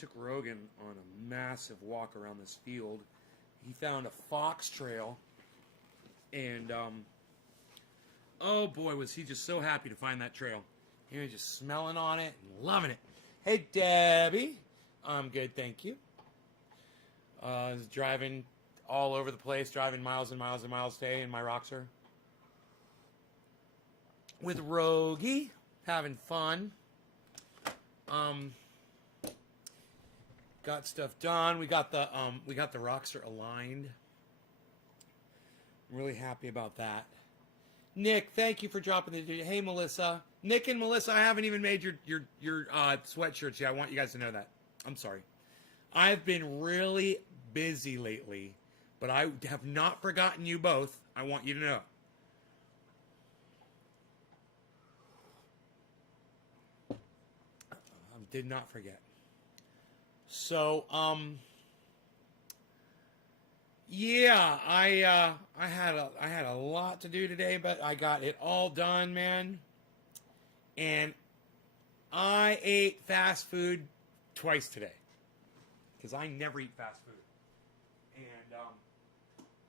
took Rogan on a massive walk around this field. He found a fox trail, and oh boy, was he just so happy to find that trail. He was just smelling on it and loving it. Hey, Debbie. I'm good, thank you. I was driving all over the place, driving miles and miles and miles today in my Roxor. With Rogie, having fun. Got stuff done. We got the Roxor aligned. I'm really happy about that. Nick, thank you for dropping the. Hey, Melissa. Nick and Melissa, I haven't even made your sweatshirts yet. I want you guys to know that. I'm sorry. I've been really busy lately, but I have not forgotten you both. I want you to know. I did not forget. So, yeah, I had a lot to do today, but I got it all done, man. And I ate fast food twice today because I never eat fast food. And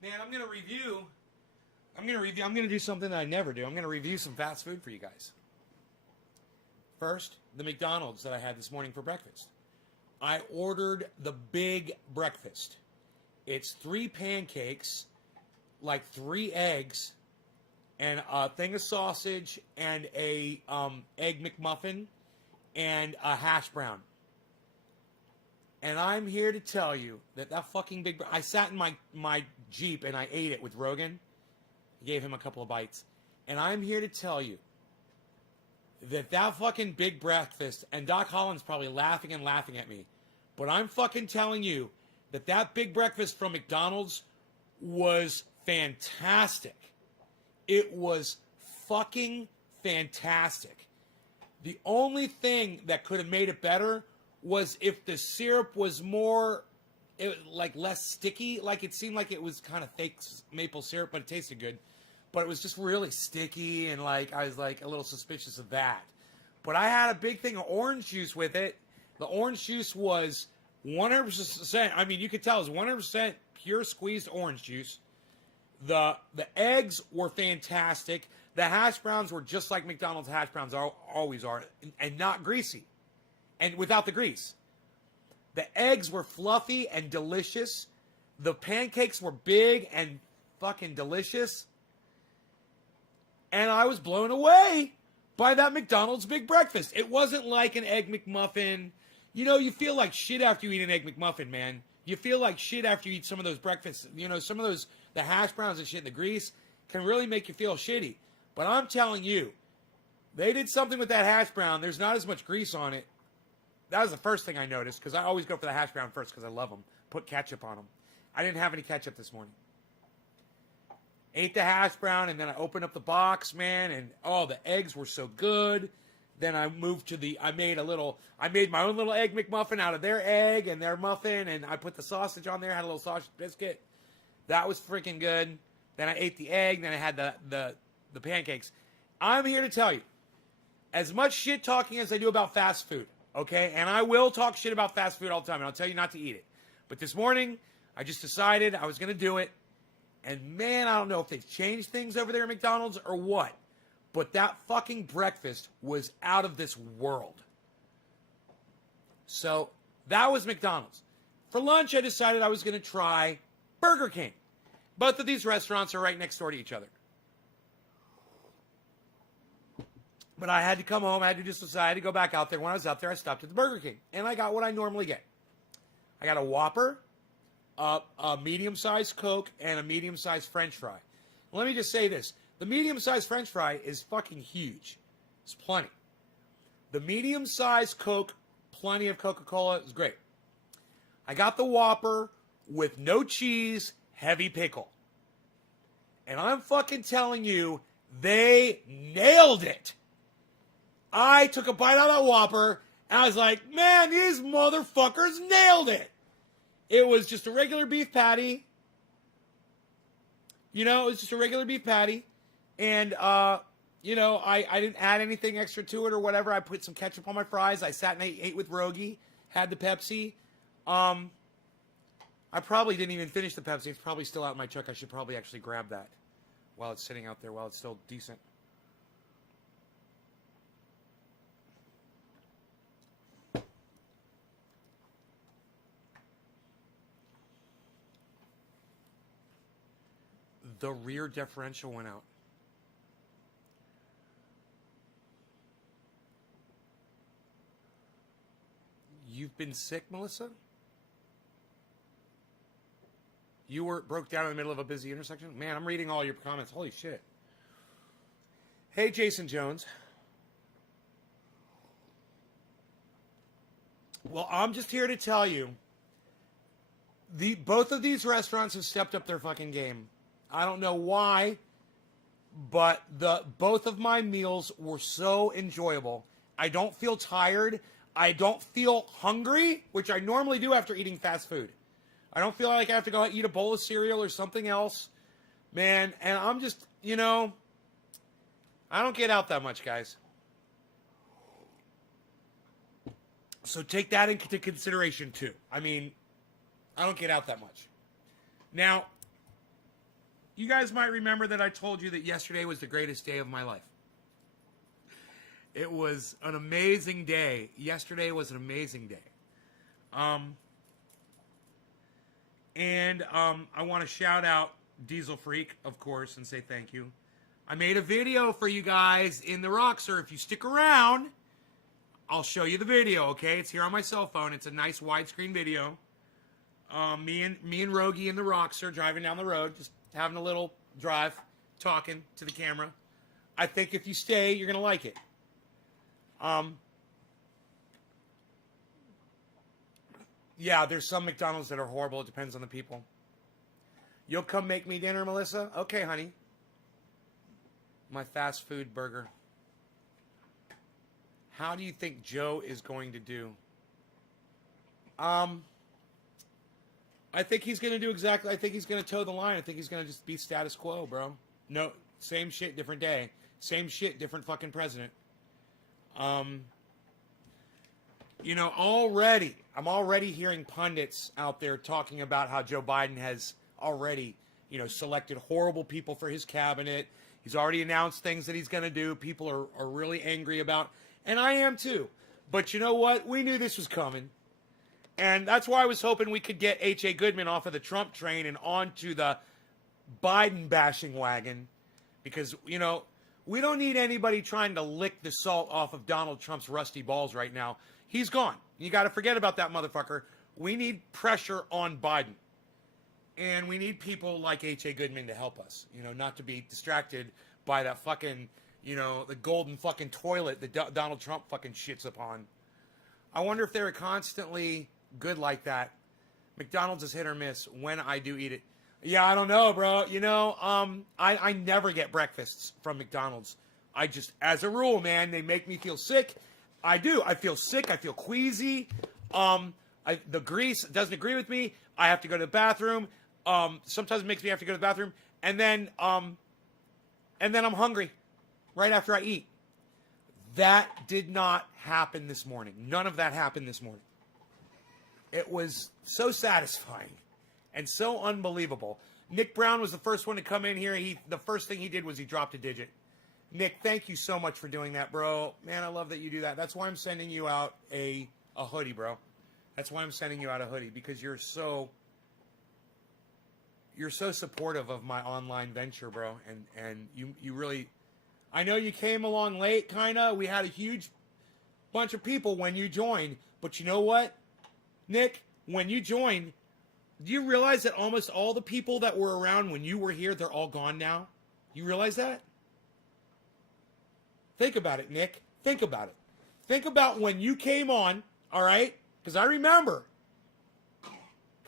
man, I'm gonna do something that I never do. I'm gonna review some fast food for you guys. First, the McDonald's that I had this morning for breakfast. I ordered the big breakfast. It's 3 pancakes, like 3 eggs, and a thing of sausage, and a egg McMuffin, and a hash brown. And I'm here to tell you that fucking big... I sat in my Jeep and I ate it with Rogan. I gave him a couple of bites. And I'm here to tell you that fucking big breakfast... And Doc Holland's probably laughing at me. But I'm fucking telling you that big breakfast from McDonald's was fantastic. It was fucking fantastic. The only thing that could have made it better was if the syrup was more, like less sticky. Like it seemed like it was kind of fake maple syrup, but it tasted good. But it was just really sticky, and like I was like a little suspicious of that. But I had a big thing of orange juice with it. The orange juice was 100%. I mean, you could tell it was 100% pure squeezed orange juice. The eggs were fantastic. The hash browns were just like McDonald's hash browns always are, and not greasy, and without the grease. The eggs were fluffy and delicious. The pancakes were big and fucking delicious. And I was blown away by that McDonald's big breakfast. It wasn't like an Egg McMuffin. You know, you feel like shit after you eat an Egg McMuffin, man. You feel like shit after you eat some of those breakfasts. You know, some of those, the hash browns and shit, the grease can really make you feel shitty. But I'm telling you, they did something with that hash brown. There's not as much grease on it. That was the first thing I noticed, because I always go for the hash brown first because I love them. Put ketchup on them. I didn't have any ketchup this morning. Ate the hash brown, and then I opened up the box, man, and oh, the eggs were so good. Then I moved to I made my own little Egg McMuffin out of their egg and their muffin, and I put the sausage on there, had a little sausage biscuit. That was freaking good. Then I ate the egg, then I had the pancakes. I'm here to tell you, as much shit talking as I do about fast food, okay, and I will talk shit about fast food all the time, and I'll tell you not to eat it. But this morning, I just decided I was going to do it, and man, I don't know if they've changed things over there at McDonald's or what. But that fucking breakfast was out of this world. So that was McDonald's. For lunch, I decided I was going to try Burger King. Both of these restaurants are right next door to each other. But I had to come home. I had to just decide. I had to go back out there. When I was out there, I stopped at the Burger King. And I got what I normally get. I got a Whopper, a medium-sized Coke, and a medium-sized French fry. Let me just say this. The medium-sized French fry is fucking huge. It's plenty. The medium-sized Coke, plenty of Coca-Cola, is great. I got the Whopper with no cheese, heavy pickle. And I'm fucking telling you, they nailed it. I took a bite out of that Whopper, and I was like, man, these motherfuckers nailed it. It was just a regular beef patty. You know, it was just a regular beef patty. And, you know, I didn't add anything extra to it or whatever. I put some ketchup on my fries. I sat and ate with Rogie. had the Pepsi. I probably didn't even finish the Pepsi. It's probably still out in my truck. I should probably actually grab that while it's sitting out there, while it's still decent. The rear differential went out. You've been sick, Melissa? You were broke down in the middle of a busy intersection? Man, I'm reading all your comments. Holy shit. Hey, Jason Jones. Well, I'm just here to tell you, both of these restaurants have stepped up their fucking game. I don't know why, but both of my meals were so enjoyable. I don't feel tired. I don't feel hungry, which I normally do after eating fast food. I don't feel like I have to go eat a bowl of cereal or something else. Man, and I'm just, I don't get out that much, guys. So take that into consideration, too. I mean, I don't get out that much. Now, you guys might remember that I told you that yesterday was the greatest day of my life. It was an amazing day. Yesterday was an amazing day. I want to shout out Diesel Freak, of course, and say thank you. I made a video for you guys in the Roxor. If you stick around, I'll show you the video, okay? It's here on my cell phone. It's a nice widescreen video. Me and Rogie in the Roxor driving down the road, just having a little drive, talking to the camera. I think if you stay, you're going to like it. Yeah, there's some McDonald's that are horrible. It depends on the people. You'll come make me dinner, Melissa? Okay, honey. My fast food burger. How do you think Joe is going to do? I think he's going to do exactly... I think he's going to toe the line. I think he's going to just be status quo, bro. No, same shit, different day. Same shit, different fucking president. I'm already hearing pundits out there talking about how Joe Biden has already, selected horrible people for his cabinet. He's already announced things that he's going to do. People are really angry about, and I am too. But you know what? We knew this was coming. And that's why I was hoping we could get H.A. Goodman off of the Trump train and onto the Biden bashing wagon. Because, we don't need anybody trying to lick the salt off of Donald Trump's rusty balls right now. He's gone. You got to forget about that motherfucker. We need pressure on Biden. And we need people like H.A. Goodman to help us, not to be distracted by that fucking, the golden fucking toilet that Donald Trump fucking shits upon. I wonder if they're constantly good like that. McDonald's is hit or miss when I do eat it. Yeah, I don't know, bro. I never get breakfasts from McDonald's. I just, as a rule, man, they make me feel sick. I do. I feel sick. I feel queasy. The grease doesn't agree with me. I have to go to the bathroom. Sometimes it makes me have to go to the bathroom. And then I'm hungry right after I eat. That did not happen this morning. None of that happened this morning. It was so satisfying and so unbelievable. Nick Brown was the first one to come in here. The first thing he did was he dropped a digit. Nick, thank you so much for doing that, bro. Man, I love that you do that. That's why I'm sending you out a hoodie, bro. That's why I'm sending you out a hoodie, because you're so supportive of my online venture, bro. And you really, I know you came along late, kind of. We had a huge bunch of people when you joined. But you know what, Nick? When you joined, do you realize that almost all the people that were around when you were here, they're all gone now? You realize that? Think about it, Nick. Think about it. Think about when you came on, all right? Because I remember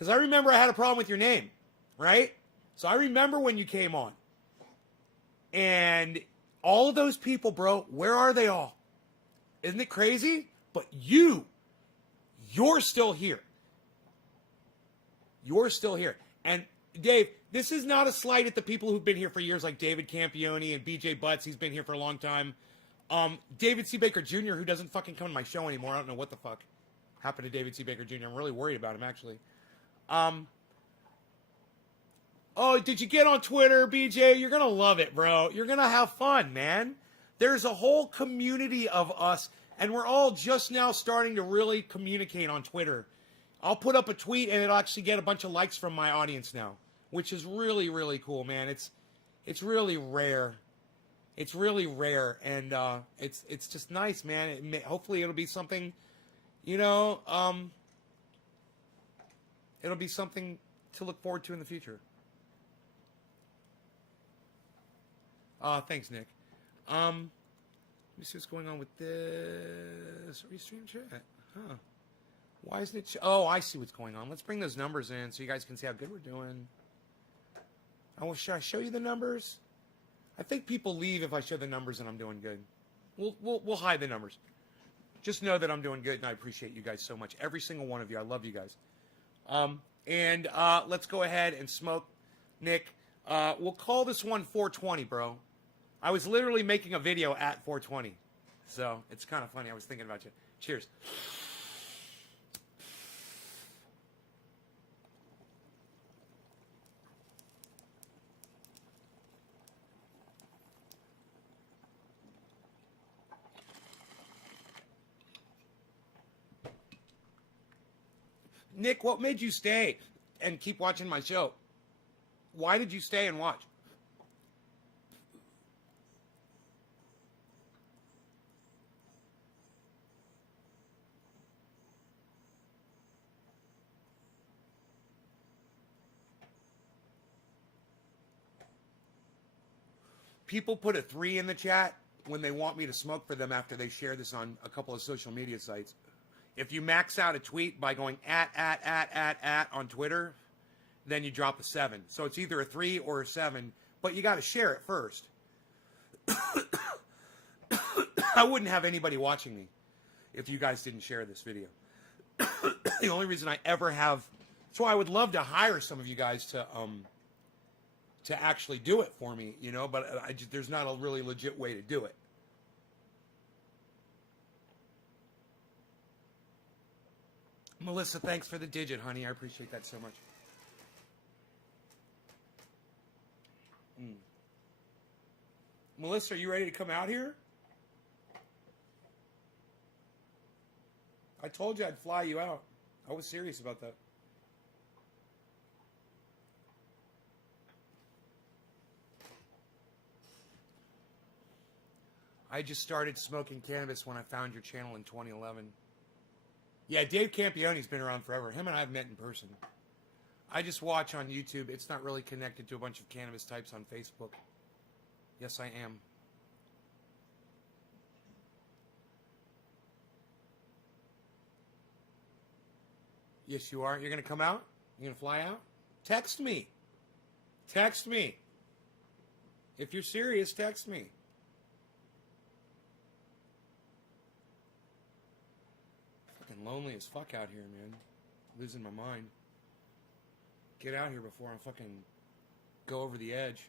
I had a problem with your name, right? So I remember when you came on. And all of those people, bro, where are they all? Isn't it crazy? But you're still here. You're still here. And Dave, this is not a slight at the people who've been here for years, like David Campione and BJ Butts. He's been here for a long time. David C. Baker Jr., who doesn't fucking come to my show anymore. I don't know what the fuck. happened to David C. Baker Jr. I'm really worried about him, actually. Oh, did you get on Twitter, BJ? You're going to love it, bro. You're going to have fun, man. There's a whole community of us, and we're all just now starting to really communicate on Twitter. I'll put up a tweet, and it'll actually get a bunch of likes from my audience now, which is really, really cool, man. It's really rare. It's really rare, and it's just nice, man. Hopefully it'll be something, it'll be something to look forward to in the future. Thanks, Nick. Let me see what's going on with this restream chat. Huh. Why isn't it? Oh, I see what's going on. Let's bring those numbers in so you guys can see how good we're doing. Should I show you the numbers? I think people leave if I show the numbers and I'm doing good. We'll hide the numbers. Just know that I'm doing good, and I appreciate you guys so much. Every single one of you. I love you guys. Let's go ahead and smoke, Nick. We'll call this one 420, bro. I was literally making a video at 420. So it's kind of funny. I was thinking about you. Cheers. Nick, what made you stay and keep watching my show? Why did you stay and watch? People put a 3 in the chat when they want me to smoke for them after they share this on a couple of social media sites. If you max out a tweet by going at on Twitter, then you drop a 7. So it's either a 3 or a 7, but you got to share it first. I wouldn't have anybody watching me if you guys didn't share this video. The only reason I ever have, so I would love to hire some of you guys to actually do it for me, but there's not a really legit way to do it. Melissa, thanks for the digit, honey. I appreciate that so much. Melissa, are you ready to come out here? I told you I'd fly you out. I was serious about that. I just started smoking cannabis when I found your channel in 2011. Yeah, Dave Campione's been around forever. Him and I have met in person. I just watch on YouTube. It's not really connected to a bunch of cannabis types on Facebook. Yes, I am. Yes, you are. You're going to come out? You're going to fly out? Text me. Text me. If you're serious, text me. Fucking lonely as fuck out here, man. Losing my mind. Get out here before I fucking go over the edge.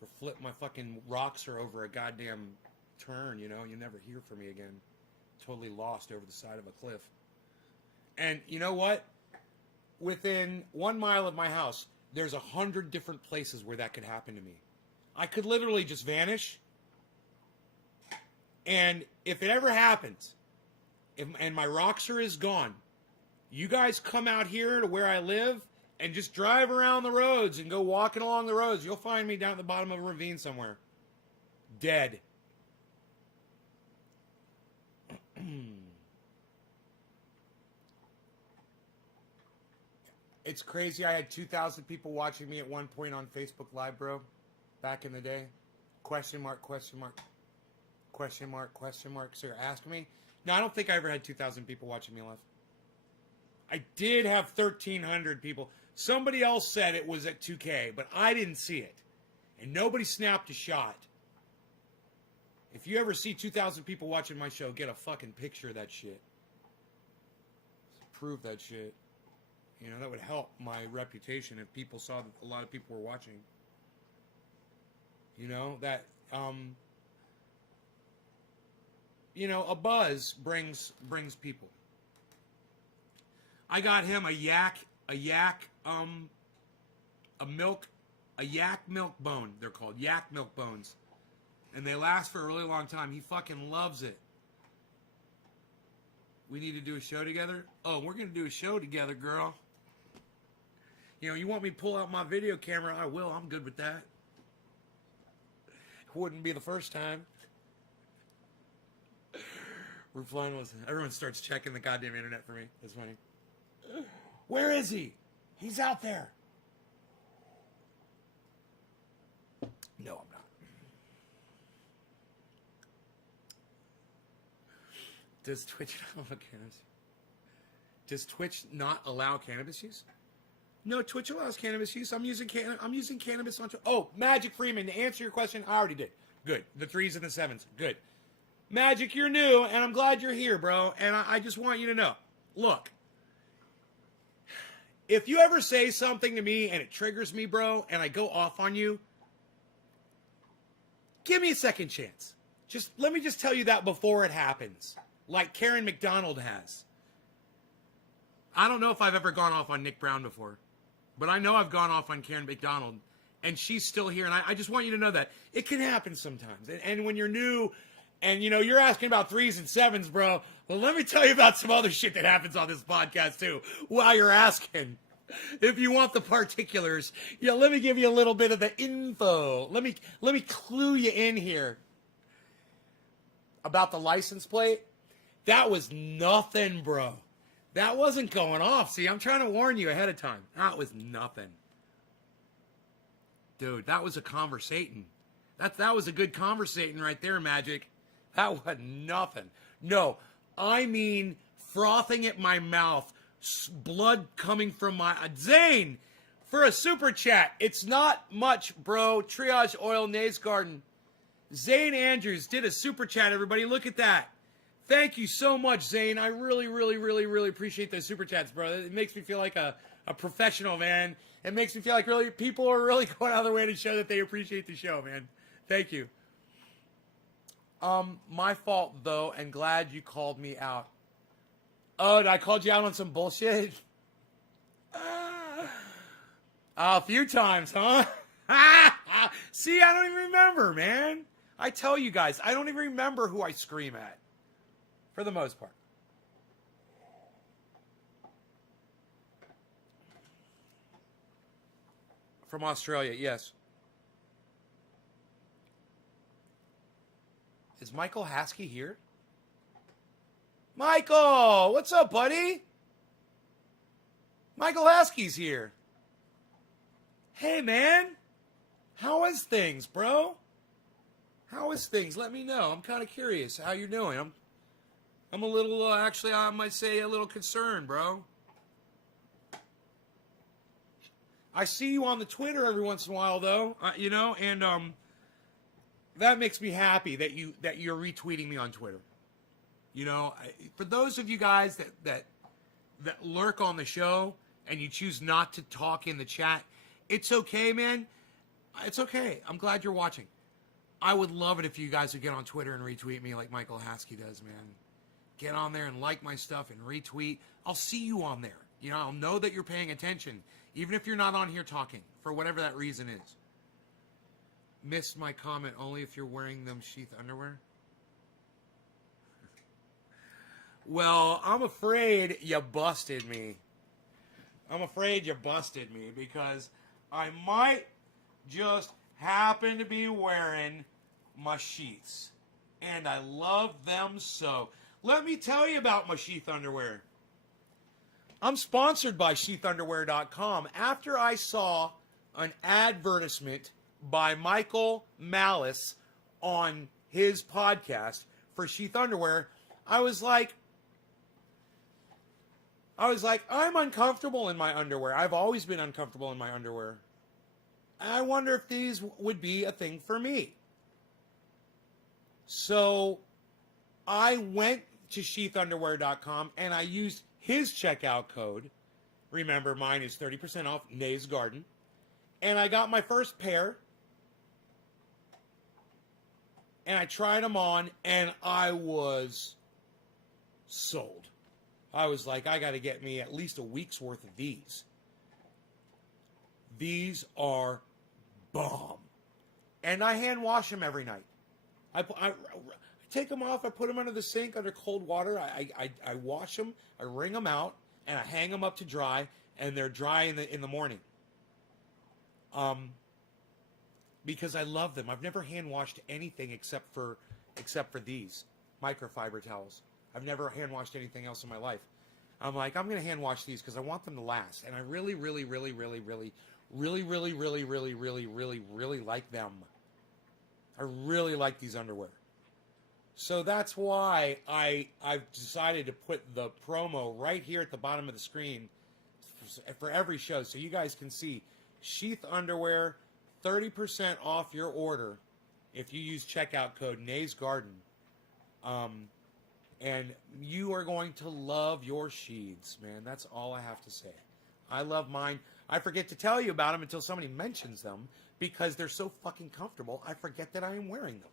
Or flip my fucking roxer over a goddamn turn, you never hear from me again. Totally lost over the side of a cliff. And you know what? Within 1 mile of my house, there's 100 different places where that could happen to me. I could literally just vanish. And if it ever happens, and my roxer is gone, you guys come out here to where I live and just drive around the roads and go walking along the roads. You'll find me down at the bottom of a ravine somewhere. Dead. It's crazy. I had 2,000 people watching me at one point on Facebook Live, bro. Back in the day. Question mark, question mark. Question mark, question mark. So you're asking me? No, I don't think I ever had 2,000 people watching me live. I did have 1,300 people. Somebody else said it was at 2K, but I didn't see it. And nobody snapped a shot. If you ever see 2,000 people watching my show, get a fucking picture of that shit. Prove that shit. That would help my reputation if people saw that a lot of people were watching. you know, a buzz brings people. I got him a yak milk bone. They're called yak milk bones. And they last for a really long time. He fucking loves it. We need to do a show together? Oh, we're going to do a show together, girl. You know, you want me to pull out my video camera? I will. I'm good with that. Wouldn't be the first time. Everyone starts checking the goddamn internet for me. That's funny. Where is he? He's out there. No, I'm not. Does Twitch not allow cannabis? Does Twitch not allow cannabis use? No, Twitch allows cannabis use. I'm using cannabis on Twitch. Oh, Magic Freeman, to answer your question, I already did. Good. The 3s and the 7s. Good. Magic, you're new, and I'm glad you're here, bro. And I just want you to know. Look. If you ever say something to me and it triggers me, bro, and I go off on you, give me a second chance. Let me just tell you that before it happens. Like Karen McDonald has. I don't know if I've ever gone off on Nick Brown before. But I know I've gone off on Karen McDonald. And she's still here. And I just want you to know that. It can happen sometimes. And when you're new and, you know, you're asking about 3s and 7s, bro. Well, let me tell you about some other shit that happens on this podcast, too. While you're asking. If you want the particulars. Yeah, let me give you a little bit of the info. Let me clue you in here. About the license plate. That was nothing, bro. That wasn't going off. See, I'm trying to warn you ahead of time. That was nothing. Dude, that was a conversating. That was a good conversating right there, Magic. That was nothing. No, I mean frothing at my mouth, blood coming from my... Zane, for a super chat. It's not much, bro. Triage Oil, Nays Garden. Zane Andrews did a super chat, everybody. Look at that. Thank you so much, Zane. I really, really, really, really appreciate those super chats, bro. It makes me feel like a professional, man. It makes me feel like really people are really going out of their way to show that they appreciate the show, man. Thank you. My fault, though, and glad you called me out. Oh, I called you out on some bullshit? A few times, huh? See, I don't even remember, man. I tell you guys, I don't even remember who I scream at. For the most part. From Australia, yes. Is Michael Haskey here? Michael! What's up, buddy? Michael Haskey's here. Hey, man. How is things, bro? How is things? Let me know. I'm kind of curious how you're doing. I'm a little, actually, I might say a little concerned, bro. I see you on the Twitter every once in a while, though, you know, and that makes me happy that you're retweeting me on Twitter. You know, for those of you guys that lurk on the show and you choose not to talk in the chat, it's okay, man. It's okay. I'm glad you're watching. I would love it if you guys would get on Twitter and retweet me like Michael Haskey does, man. Get on there and like my stuff and retweet. I'll see you on there. You know, I'll know that you're paying attention, even if you're not on here talking, for whatever that reason is. Missed my comment, only if you're wearing them sheath underwear. Well, I'm afraid you busted me. I'm afraid you busted me because I might just happen to be wearing my sheaths. And I love them so. Let me tell you about my sheath underwear. I'm sponsored by sheathunderwear.com. After I saw an advertisement by Michael Malice on his podcast for Sheath Underwear, I was like, I'm uncomfortable in my underwear. I've always been uncomfortable in my underwear. I wonder if these would be a thing for me. So I went to sheathunderwear.com and I used his checkout code. Remember, mine is 30% off, Nays Garden. And I got my first pair. and I tried them on, and I was sold. I was like, I got to get me at least a week's worth of these. These are bomb. And I hand wash them every night. I take them off, I put them under the sink under cold water, I wash them, I wring them out, and I hang them up to dry, and they're dry in the morning. Because I love them. I've never hand washed anything except for these microfiber towels. I've never hand washed anything else in my life. I'm like, I'm gonna hand wash these because I want them to last, and I really like them. I really like these underwear. So that's why I've decided to put the promo right here at the bottom of the screen for every show, so you guys can see. Sheath underwear, 30% off your order if you use checkout code Nays Garden. And you are going to love your sheaths, man. That's all I have to say. I love mine. I forget to tell you about them until somebody mentions them because they're so fucking comfortable. I forget that I am wearing them.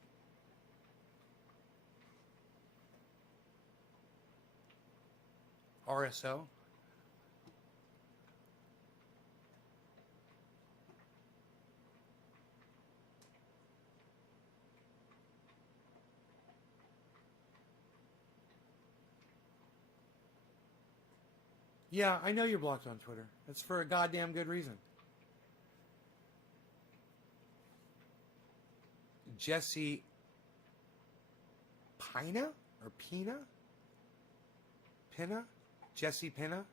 RSO. Yeah, I know you're blocked on Twitter. It's for a goddamn good reason. Jesse Pina? Or Pina? Pina? Jesse Pina?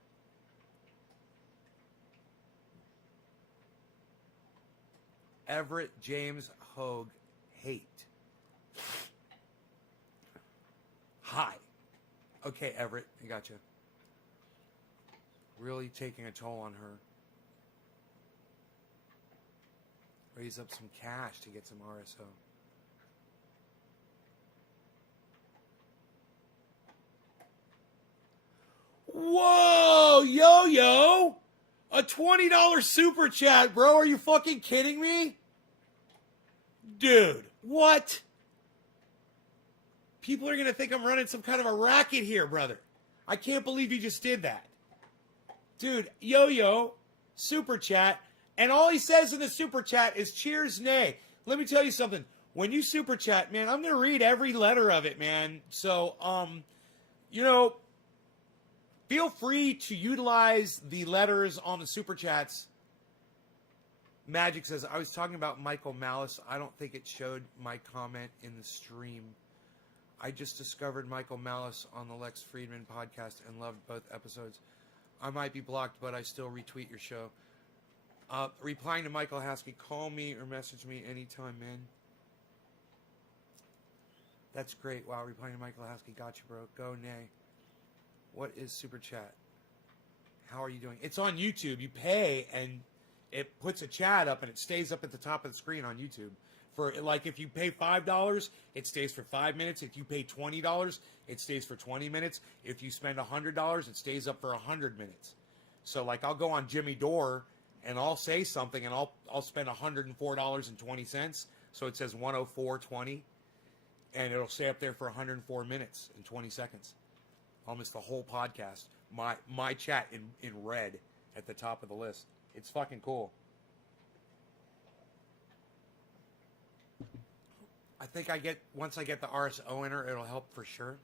Everett James Hogue Hate. Hi. Okay, Everett, I got you. Really taking a toll on her. Raise up some cash to get some RSO. Whoa, yo! A $20 super chat, bro. Are you fucking kidding me? Dude, what? People are going to think I'm running some kind of a racket here, brother. I can't believe you just did that. Dude, yo, super chat. And all he says in the super chat is cheers, nay. Let me tell you something. When you super chat, man, I'm going to read every letter of it, man. So, feel free to utilize the letters on the super chats. Magic says, I was talking about Michael Malice. I don't think it showed my comment in the stream. I just discovered Michael Malice on the Lex Friedman podcast and loved both episodes. I might be blocked, but I still retweet your show. Replying to Michael Haskey, call me or message me anytime, man. That's great. Wow, replying to Michael Haskey. Gotcha, bro. Go, nay. What is Super Chat? How are you doing? It's on YouTube. You pay, and it puts a chat up, and it stays up at the top of the screen on YouTube. For like, if you pay $5, it stays for 5 minutes. If you pay $20, it stays for 20 minutes. If you spend $100, it stays up for 100 minutes. So, like, I'll go on Jimmy Dore, and I'll say something, and I'll spend $104.20. So it says 104.20, and it'll stay up there for 104 minutes and 20 seconds. Almost the whole podcast. My chat in red at the top of the list. It's fucking cool. I think once I get the RSO in her, it'll help for sure.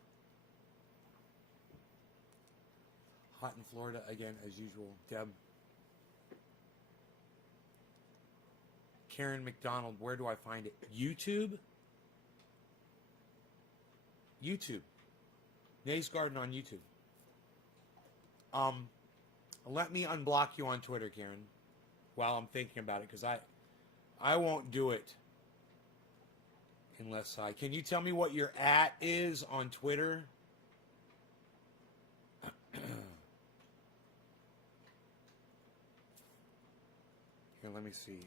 Hot in Florida again, as usual. Deb. Karen McDonald, where do I find it? YouTube? YouTube. Nays Garden on YouTube. Let me unblock you on Twitter, Karen, while I'm thinking about it, because I won't do it unless I... Can you tell me what your @ is on Twitter? Here, let me see.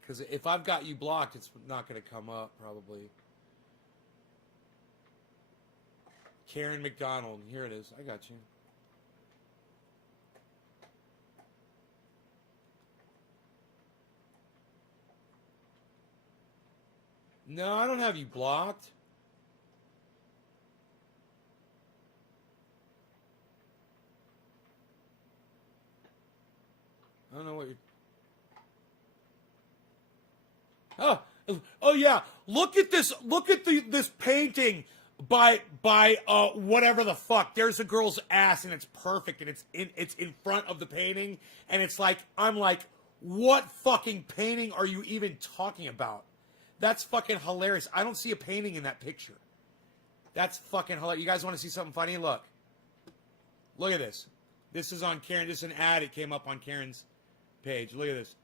Because if I've got you blocked, it's not going to come up, probably. Karen McDonald. Here it is. I got you. No, I don't have you blocked. I don't know what you're... Oh yeah. Look at this. Look at this painting by whatever the fuck. There's a girl's ass and it's perfect and it's in front of the painting and it's like I'm like, what fucking painting are you even talking about? That's fucking hilarious. I don't see a painting in that picture. That's fucking hilarious. You guys want to see something funny? Look. Look at this. This is on Karen. This is an ad. It came up on Karen's page. Look at this.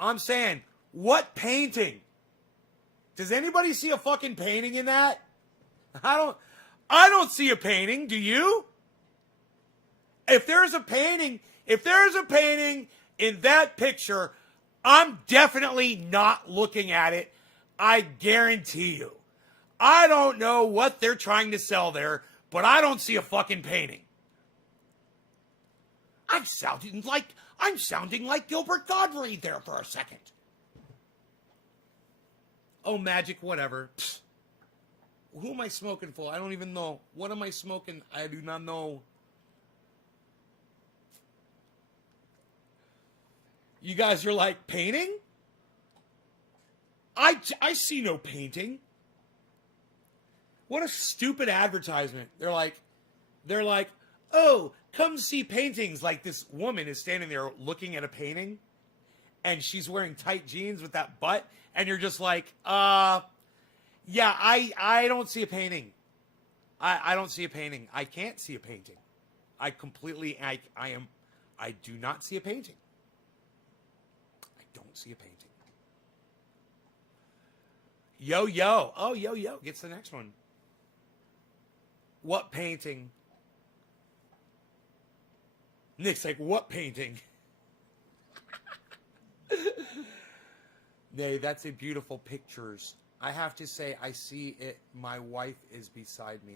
I'm saying, what painting? Does anybody see a fucking painting in that? I don't see a painting. Do you? If there's a painting in that picture, I'm definitely not looking at it. I guarantee you. I don't know what they're trying to sell there, but I don't see a fucking painting. I'm sounding like Gilbert Gottfried there for a second. Oh, magic, whatever. Pfft. Who am I smoking for? I don't even know. What am I smoking? I do not know. You guys are like, painting? I see no painting. What a stupid advertisement. They're like, oh, come see paintings. Like this woman is standing there looking at a painting and she's wearing tight jeans with that butt. And you're just like, yeah, I don't see a painting. I don't see a painting. I can't see a painting. I do not see a painting. I don't see a painting. Yo, yo. Oh, yo, yo. Gets the next one. What painting? Nick's like, what painting? Nay, that's a beautiful pictures. I have to say, I see it. My wife is beside me.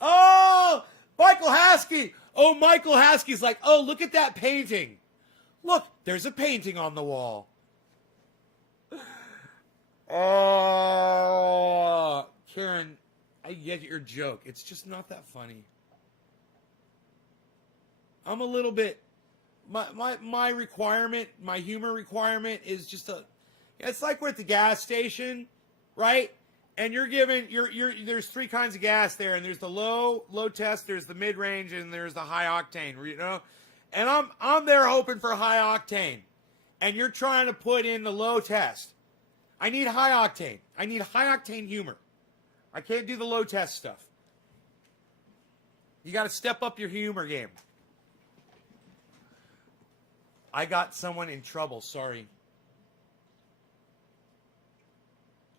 Oh, Michael Haskey. Oh, Michael Haskey's like, oh, look at that painting. Look, there's a painting on the wall. Oh, Karen, I get your joke. It's just not that funny. I'm a little bit... My requirement, my humor requirement is just it's like we're at the gas station, right? And you're given, there's three kinds of gas there, and there's the low test, there's the mid-range, and there's the high octane, you know? And I'm there hoping for high octane. And you're trying to put in the low test. I need high octane. I need high octane humor. I can't do the low test stuff. You got to step up your humor game. I got someone in trouble. Sorry.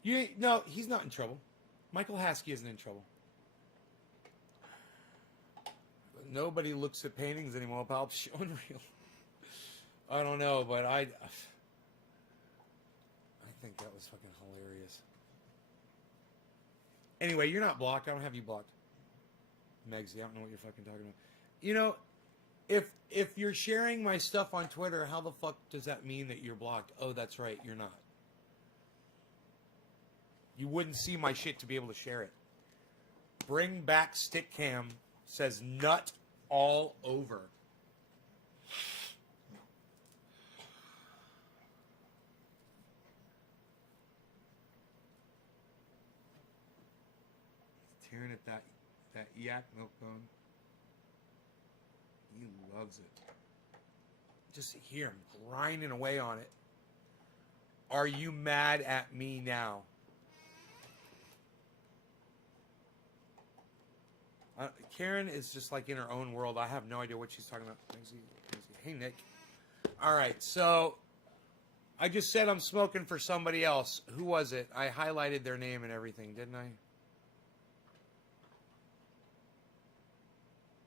No, he's not in trouble. Michael Haskey isn't in trouble. Nobody looks at paintings anymore. Pal, unreal. I don't know, but I think that was fucking hilarious. Anyway, you're not blocked. I don't have you blocked. Megsy, I don't know what you're fucking talking about. You know, if you're sharing my stuff on Twitter, how the fuck does that mean that you're blocked? Oh, that's right, you're not. You wouldn't see my shit to be able to share it. Bring back Stickcam says nut all over. Tearing at that yak milk bone. He loves it. Just hear him grinding away on it. Are you mad at me now? Karen is just like in her own world. I have no idea what she's talking about. Hey, Nick. All right, so I just said I'm smoking for somebody else. Who was it? I highlighted their name and everything, didn't I?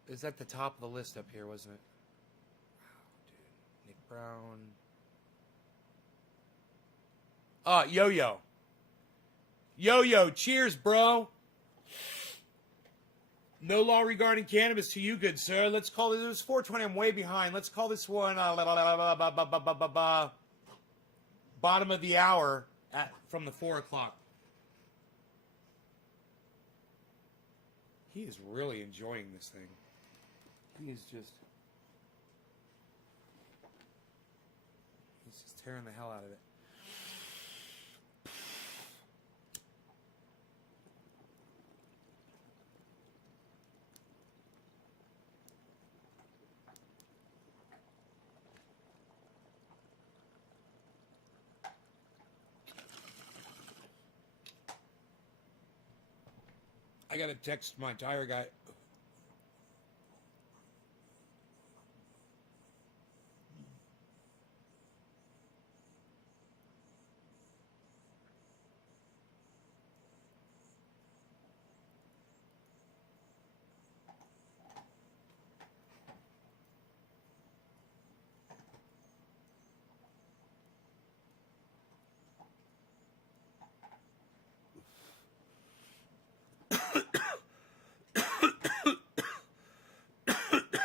It's at the top of the list up here, wasn't it? Wow, dude. Nick Brown. Yo-Yo. Yo-Yo, cheers, bro. No law regarding cannabis to you, good sir. Let's call it. It was 4:20. I'm way behind. Let's call this one bottom of the hour from the 4 o'clock. He is really enjoying this thing. He's just tearing the hell out of it. I gotta text my tire guy.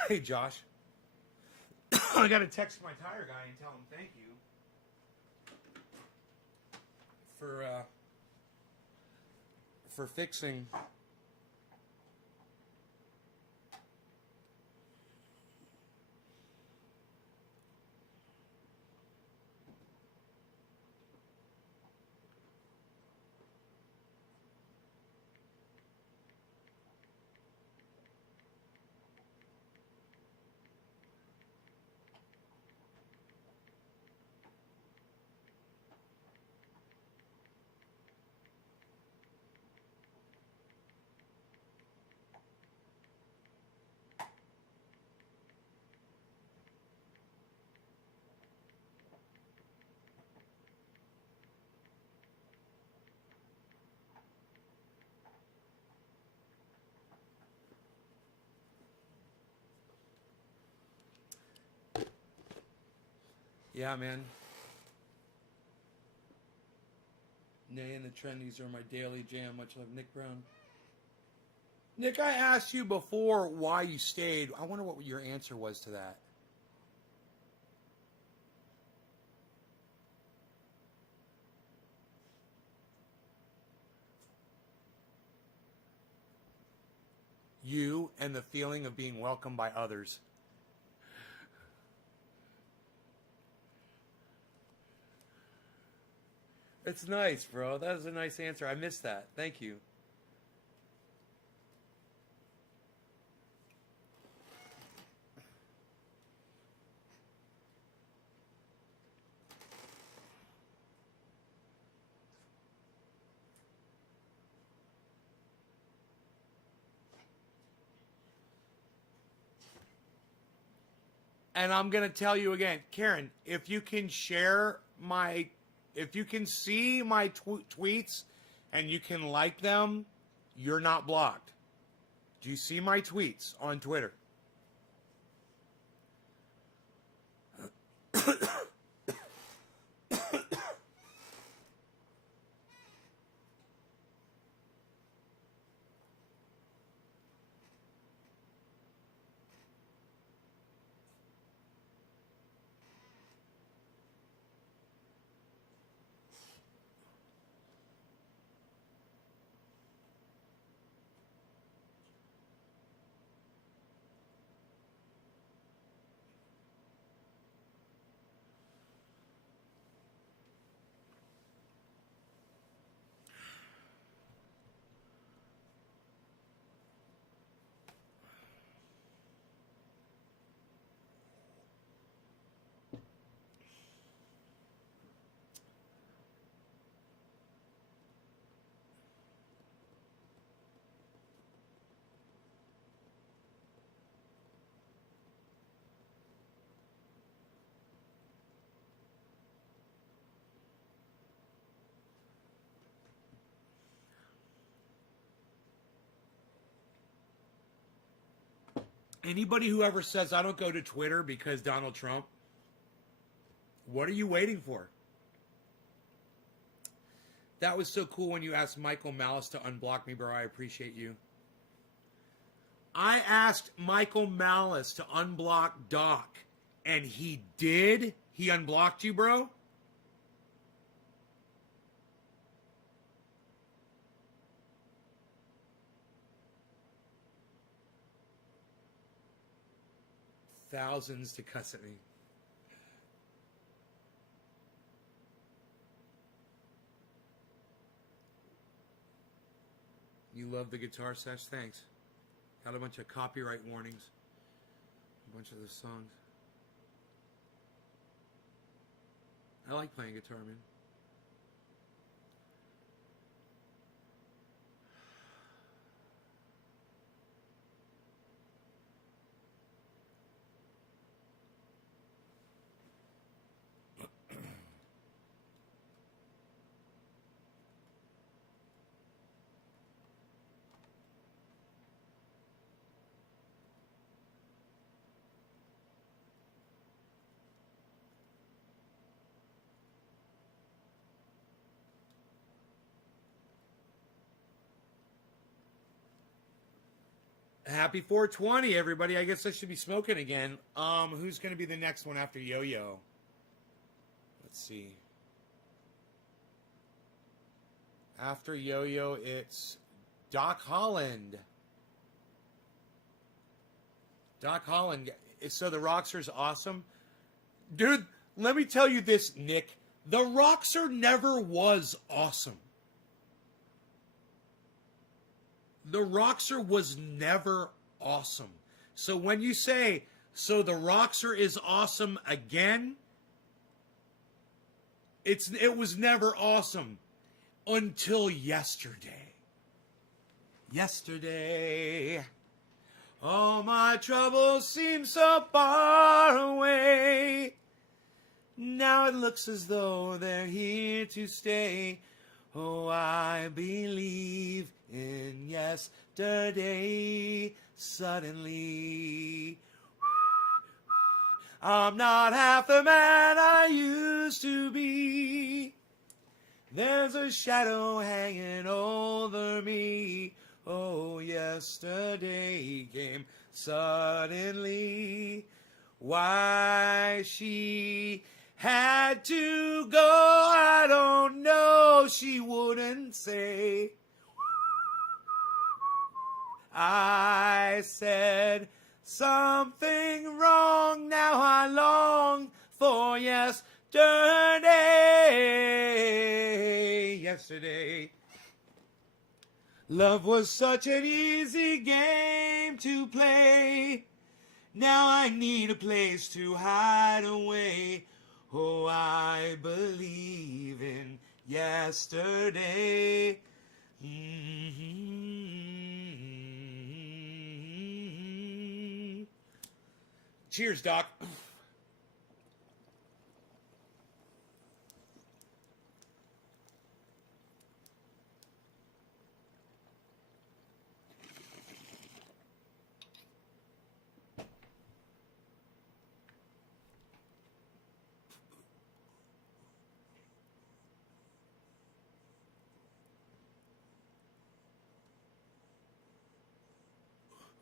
Hey, Josh. I got to text my tire guy and tell him thank you for fixing. Yeah, man. Nay and the Trendies are my daily jam. Much love, Nick Brown. Nick, I asked you before why you stayed. I wonder what your answer was to that. You and the feeling of being welcomed by others. It's nice, bro. That was a nice answer. I missed that. Thank you. And I'm going to tell you again, Karen, if you can if you can see my tweets and you can like them, you're not blocked. Do you see my tweets on Twitter? Anybody who ever says I don't go to Twitter because Donald Trump, what are you waiting for? That was so cool when you asked Michael Malice to unblock me, bro. I appreciate you. I asked Michael Malice to unblock Doc, and he did. He unblocked you, bro? Thousands to cuss at me. You love the guitar sesh? Thanks. Got a bunch of copyright warnings. A bunch of the songs. I like playing guitar, man. Happy 420, everybody. I guess I should be smoking again. Who's going to be the next one after Yo-Yo? Let's see. After Yo-Yo, it's Doc Holland. Doc Holland. So the Roxer's awesome. Dude, let me tell you this, Nick. The Roxer never was awesome. The Roxer was never awesome. So when you say, so the Roxer is awesome again, it was never awesome until yesterday. Yesterday, all my troubles seem so far away. Now it looks as though they're here to stay. Oh, I believe in yesterday. Suddenly, I'm not half the man I used to be. There's a shadow hanging over me. Oh, yesterday came suddenly. Why she had to go, I don't know. She wouldn't say. I said something wrong. Now I long for yesterday. Yesterday. Love was such an easy game to play. Now I need a place to hide away. Oh, I believe in yesterday. Mm-hmm. Cheers, Doc.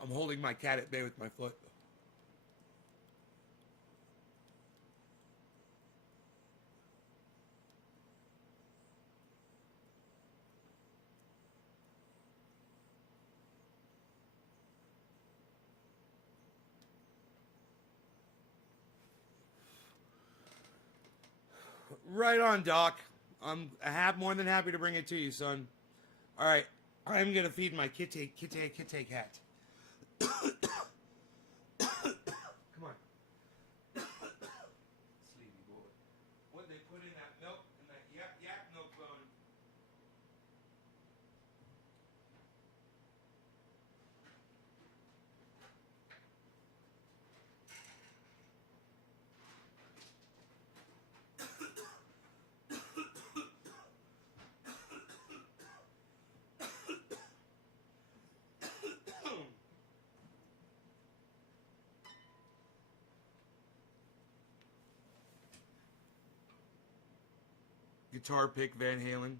I'm holding my cat at bay with my foot. Right on, Doc. I'm more than happy to bring it to you, son. All right, I'm gonna feed my kitty cat. Come on. Sleepy boy. What they put in that milk, in that yak milk bone. Guitar pick Van Halen.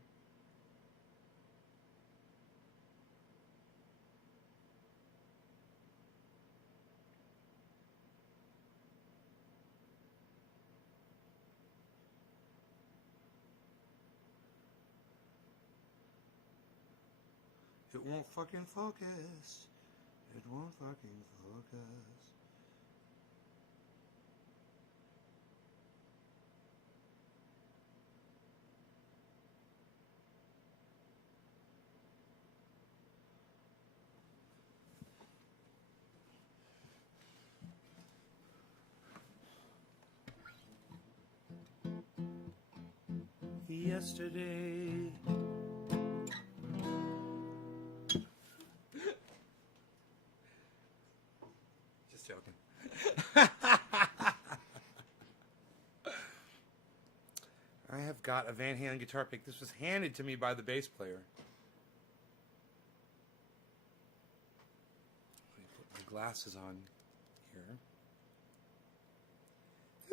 It won't fucking focus. It won't fucking focus. Yesterday. Just joking. I have got a Van Halen guitar pick. This was handed to me by the bass player. Let me put my glasses on here.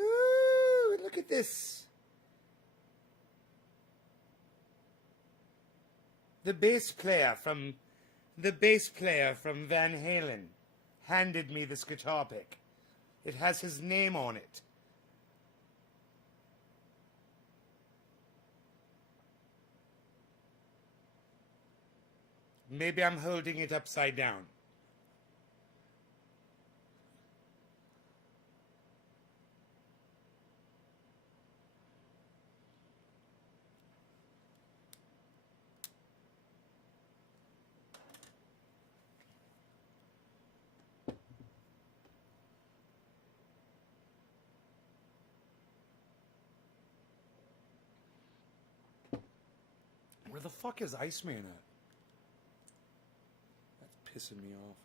Ooh, look at this. The bass player from Van Halen handed me this guitar pick. It has his name on it. Maybe I'm holding it upside down. Where the fuck is Iceman at? That's pissing me off.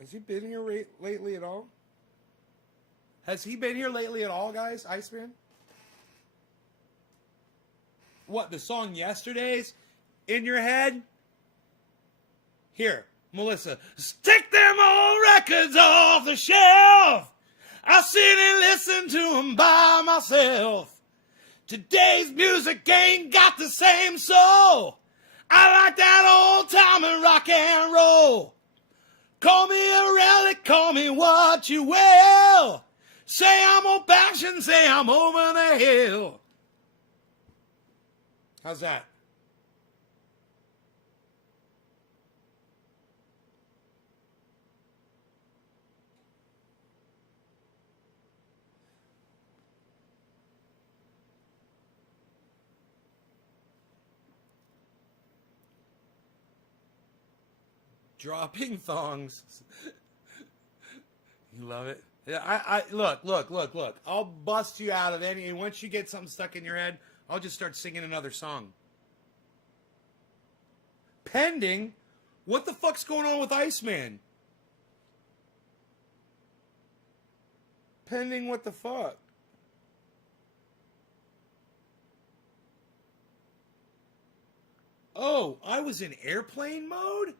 Has he been here lately at all? Has he been here lately at all, guys? Iceman? What, the song Yesterday's in your head? Here, Melissa. Stick them old records off the shelf. I sit and listen to them by myself. Today's music ain't got the same soul. I like that old time and rock and roll. Call me a relic, call me what you will. Say I'm old fashioned, say I'm over the hill. How's that? Dropping thongs. You love it? Yeah, I look. I'll bust you out of any, and once you get something stuck in your head, I'll just start singing another song. Pending? What the fuck's going on with Iceman? Pending what the fuck? Oh, I was in airplane mode?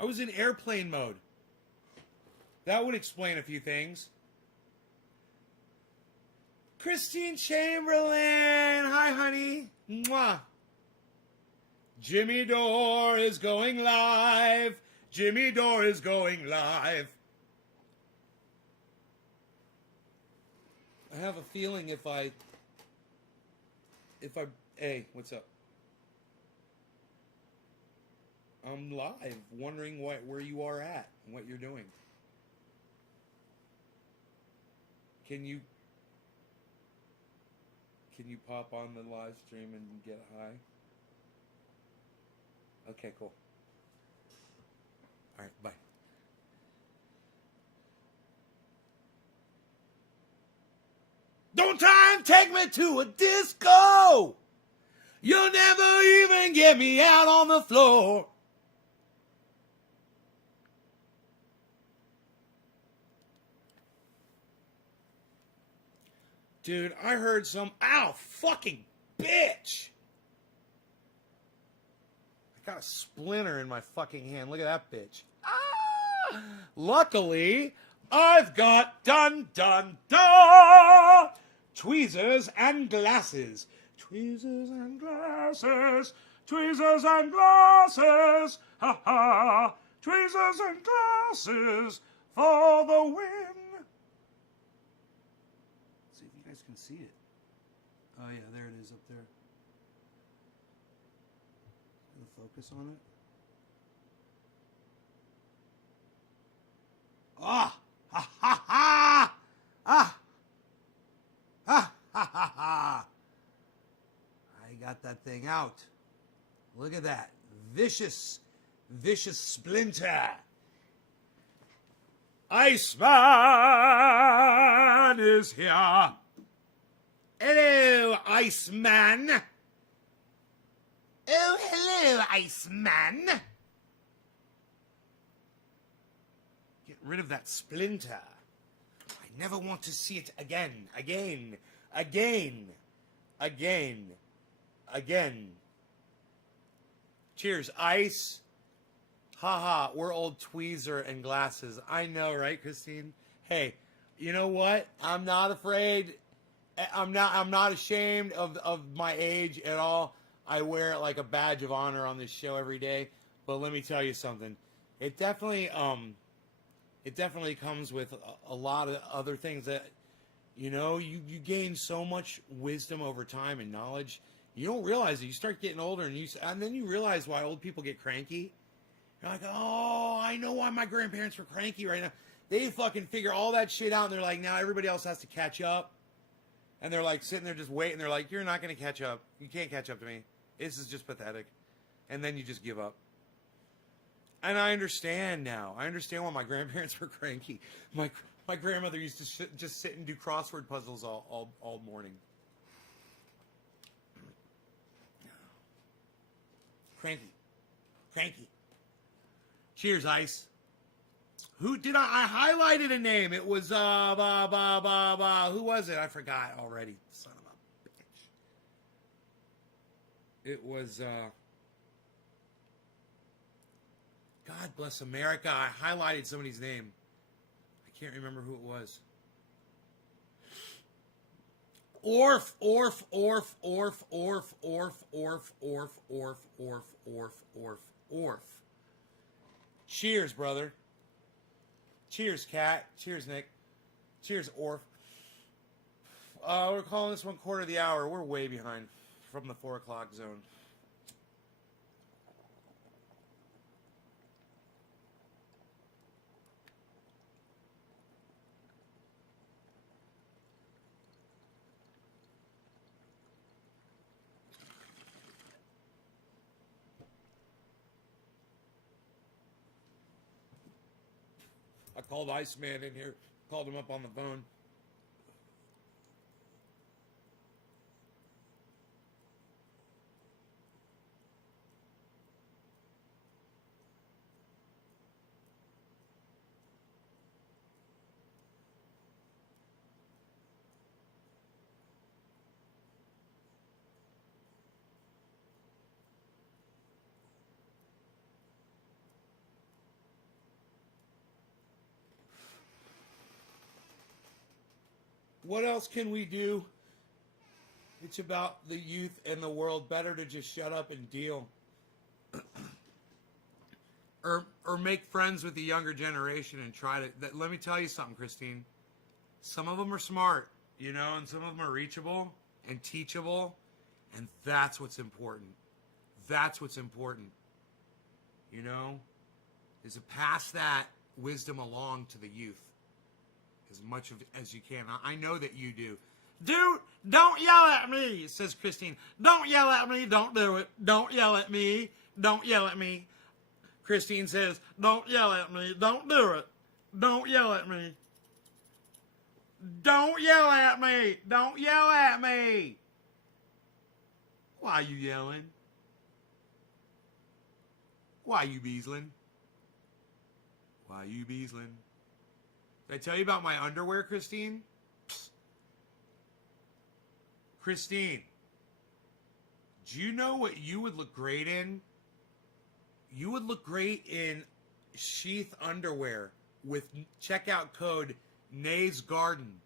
I was in airplane mode. That would explain a few things. Christine Chamberlain. Hi, honey. Mwah. Jimmy Dore is going live. Jimmy Dore is going live. I have a feeling if I, hey, what's up? I'm live, wondering where you are at and what you're doing. Can you pop on the live stream and get high? Okay, cool. All right, bye. Don't try and take me to a disco. You'll never even get me out on the floor. Dude, I heard some... Ow, fucking bitch! I got a splinter in my fucking hand. Look at that bitch. Ah! Luckily, I've got tweezers and glasses. Tweezers and glasses. Tweezers and glasses, ha ha. Tweezers and glasses for the win. Let's see if you guys can see it. Oh yeah, there it is up there. The focus on it. Ah! Ha ha ha! Ah! Ha ha ha ha! I got that thing out. Look at that. Vicious splinter. Iceman is here. Hello, Iceman. Oh, hello, Iceman. Get rid of that splinter. I never want to see it again. Cheers, Ice. Haha, we're old tweezer and glasses. I know, right, Christine? Hey, you know what? I'm not afraid. I'm not ashamed of my age at all. I wear it like a badge of honor on this show every day. But let me tell you something. It definitely comes with a lot of other things that, you know, you gain so much wisdom over time and knowledge. You don't realize it. You start getting older, and then you realize why old people get cranky. You're like, oh, I know why my grandparents were cranky right now. They fucking figure all that shit out, and they're like, now everybody else has to catch up. And they're like sitting there just waiting. They're like, you're not going to catch up. You can't catch up to me. This is just pathetic. And then you just give up. And I understand now. I understand why my grandparents were cranky. My grandmother used to just sit and do crossword puzzles all morning. Cranky. Cheers, Ice. Who did I highlighted a name? It was who was it? I forgot already. Son of a bitch. It was God bless America. I highlighted somebody's name. I can't remember who it was. Orf. Cheers, brother. Cheers, Kat. Cheers, Nick. Cheers, Orf. We're calling this 1/4 of the hour. We're way behind from the 4 o'clock zone. I called Iceman in here, called him up on the phone. What else can we do? It's about the youth and the world. Better to just shut up and deal. or make friends with the younger generation and try to... Let me tell you something, Christine. Some of them are smart, you know, and some of them are reachable and teachable. And that's what's important. That's what's important. You know? Is to pass that wisdom along to the youth. As much as you can. I know that you do. Dude, don't yell at me, says Christine. Don't yell at me. Don't do it. Don't yell at me. Don't yell at me. Christine says, don't yell at me. Don't do it. Don't yell at me. Don't yell at me. Don't yell at me. Why are you yelling? Why are you beasling? Why are you beasling? Did I tell you about my underwear, Christine? Psst. Christine, do you know what you would look great in? You would look great in sheath underwear with checkout code Nay's Garden.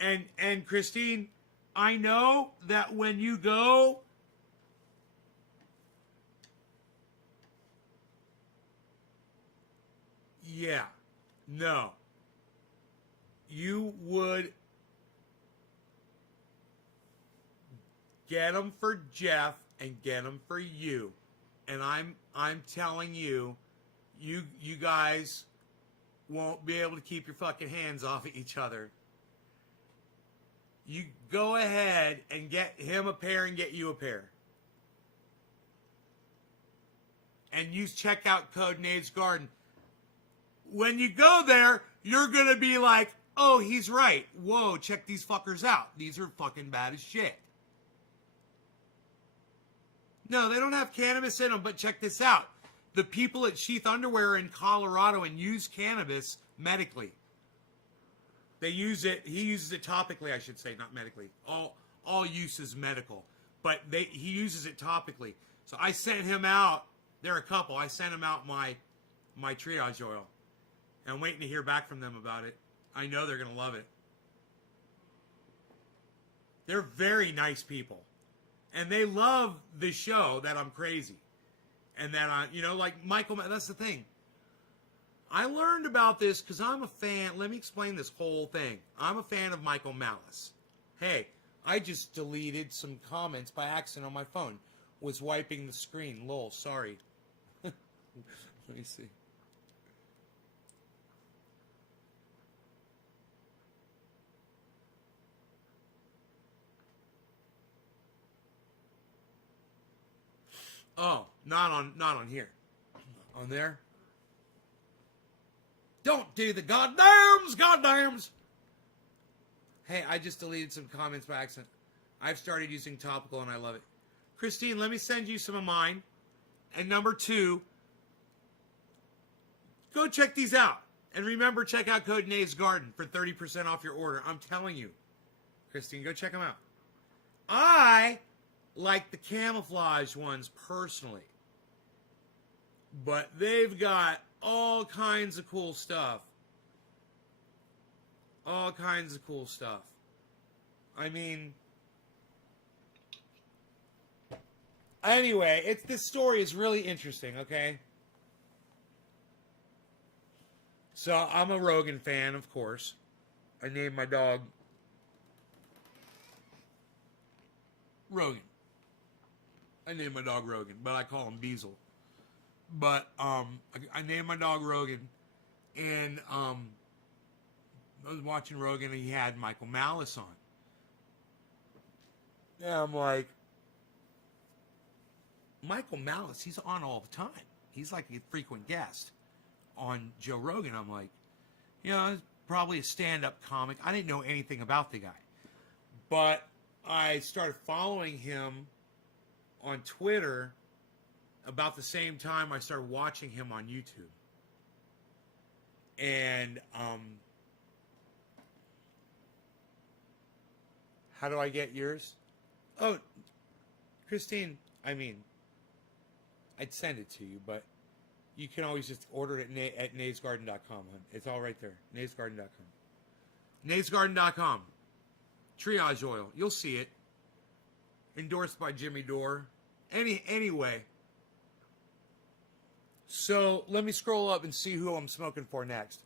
And Christine, I know that when you go Yeah. No. You would get them for Jeff and get them for you. And I'm telling you, you guys won't be able to keep your fucking hands off of each other. You go ahead and get him a pair and get you a pair. And use checkout code Nate's Garden. When you go there, you're going to be like, oh, he's right. Whoa, check these fuckers out. These are fucking bad as shit. No, they don't have cannabis in them, but check this out. The people at Sheath Underwear are in Colorado and use cannabis medically. They use it, he uses it topically, I should say, not medically. All use is medical. But he uses it topically. So I sent him out, there are a couple, I sent him out my triage oil. And I'm waiting to hear back from them about it. I know they're going to love it. They're very nice people. And they love the show that I'm crazy. And that like Michael, that's the thing. I learned about this because I'm a fan. Let me explain this whole thing. I'm a fan of Michael Malice. Hey, I just deleted some comments by accident on my phone. Was wiping the screen. Lol, sorry. Let me see. Oh, not on here. On there? Don't do the goddams! Hey, I just deleted some comments by accident. I've started using topical and I love it. Christine, let me send you some of mine. And number 2, go check these out. And remember, check out code Nate's Garden for 30% off your order. I'm telling you. Christine, go check them out. I like the camouflage ones personally. But they've got all kinds of cool stuff. All kinds of cool stuff. I mean, anyway, this story is really interesting, okay? So, I'm a Rogan fan, of course. I named my dog Rogan. I named my dog Rogan, but I call him Beazle. But I named my dog Rogan, and I was watching Rogan, and he had Michael Malice on. And I'm like, Michael Malice, he's on all the time. He's like a frequent guest on Joe Rogan. I'm like, he's probably a stand-up comic. I didn't know anything about the guy. But I started following him on Twitter about the same time I started watching him on YouTube. And how do I get yours? Oh, Christine, I'd send it to you, but you can always just order it at naysgarden.com. It's all right there. naysgarden.com. naysgarden.com. Triage oil. You'll see it. Endorsed by Jimmy Dore. Anyway. So, let me scroll up and see who I'm smoking for next.